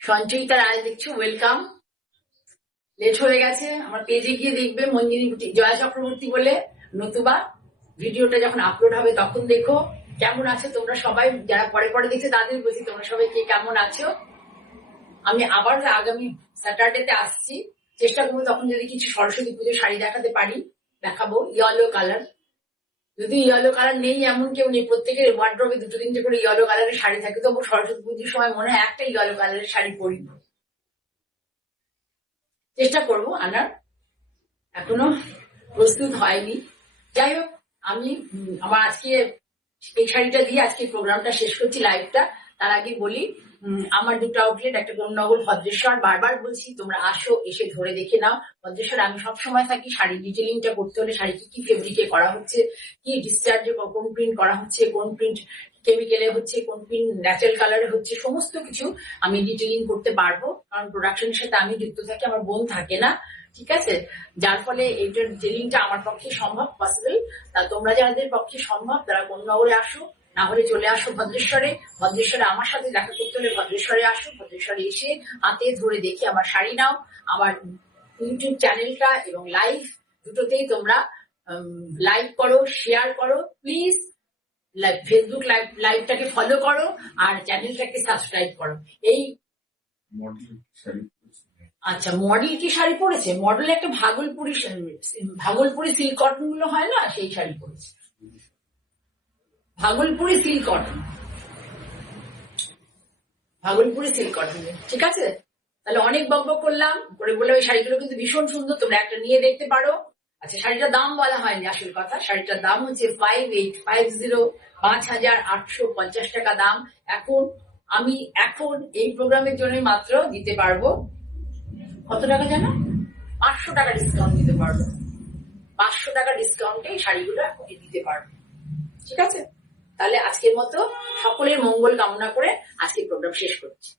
সঞ্চয়িতা রায় দেখছো, ওয়েলকাম। লেট হয়ে গেছে, আমার পেজে গিয়ে দেখবে মঞ্জিনী বুটিক জয়া চক্রবর্তী বলে, নতুবা ভিডিওটা যখন আপলোড হবে তখন দেখো। কেমন আছে তোমরা সবাই? যারা পরে পরে দেখছো তাদের বলছি তোমরা সবাই কে কেমন আছো। আমি আবার আগামী স্যাটারডেতে আসছি, চেষ্টা করবো তখন যদি কিছু সরস্বতী পুজোর শাড়ি দেখাতে পারি দেখাবো। ইয়েলো কালার, যদি ইয়েলো কালার নেই এমন কেউ নেই, প্রত্যেকের ওয়ার্ড্রবে দুটো তিনটে করে ইয়েলো কালারের শাড়ি থাকে, তবু সরস্বতী পুজোর সময় মনে হয় একটা ইয়েলো কালারের শাড়ি পরি। চেষ্টা করবো আনার, এখনো প্রস্তুত হয়নি। যাই হোক, আমি আমার আজকে এই শাড়িটা দিয়ে আজকে প্রোগ্রামটা শেষ করছি, লাইভটা। তার আগে বলি আমার দুটো আউটলেট, একটা কোন্নগর, ভদ্রেশ্বর। বারবার বলছি তোমরা আসো, এসে ধরে দেখে নাও। ভদ্রেশ্বর আমি সবসময় থাকি। শাড়ি ডিটেলিংটা করতে হলে শাড়ি কি কি ফেব্রিকে করা হচ্ছে, কি ডিসচার্জে কোন প্রিন্ট করা হচ্ছে, কোন প্রিন্ট কেমিক্যালে হচ্ছে, কোন প্রিন্ট ন্যাচারাল কালারে হচ্ছে, সমস্ত কিছু আমি ডিটেলিং করতে পারবো, কারণ প্রোডাকশনের সাথে আমি যুক্ত থাকি, আমার বোন থাকে না, ঠিক আছে? যার ফলে এইটার ডিটেলিংটা আমার পক্ষে সম্ভব, পসিবল। তা তোমরা যাদের পক্ষে সম্ভব তারা কোন্নগরে আসো, না হলে চলে আসো ভদ্রেশ্বরে। ভদ্রেশ্বরে আমার সাথে দেখা করতে হলে ভদ্রেশ্বরে আসো। ভদ্রেশ্বরে এসে হাতে ধরে দেখে আমার শাড়ি নাও। আমার ইউটিউব চ্যানেলটা এবং লাইভ দুটোতেই তোমরা লাইক করো, শেয়ার করো প্লিজ। ফেসবুক লাইভটাকে ফলো করো আর চ্যানেলটাকে সাবস্ক্রাইব করো। এই আচ্ছা, মডেল কি শাড়ি পরেছে? মডেল একটা ভাগলপুরি সিল্ক কটন গুলো হয় না, সেই শাড়ি পরেছে। Bhagalpuri silk cotton, Bhagalpuri silk cotton, ঠিক আছে? তাহলে অনেক বকবক করলাম, করে বলে ওই শাড়িগুলো কিন্তু ভীষণ সুন্দর, তোমরা একটা নিয়ে দেখতে পারো। আচ্ছা, শাড়িটার দাম বলা হয়নি, আসল কথা। শাড়িটার দাম হচ্ছে 5850 টাকা দাম। আমি এখন এই প্রোগ্রামের জন্য মাত্র দিতে পারবো কত টাকা জানো? 500 টাকা ডিসকাউন্ট দিতে পারবো। 500 টাকা ডিসকাউন্টে এই শাড়িগুলো এখন দিতে পারবো, ঠিক আছে? তাহলে আজকের মতো সকলের মঙ্গল কামনা করে আজকের প্রোগ্রাম শেষ করছি।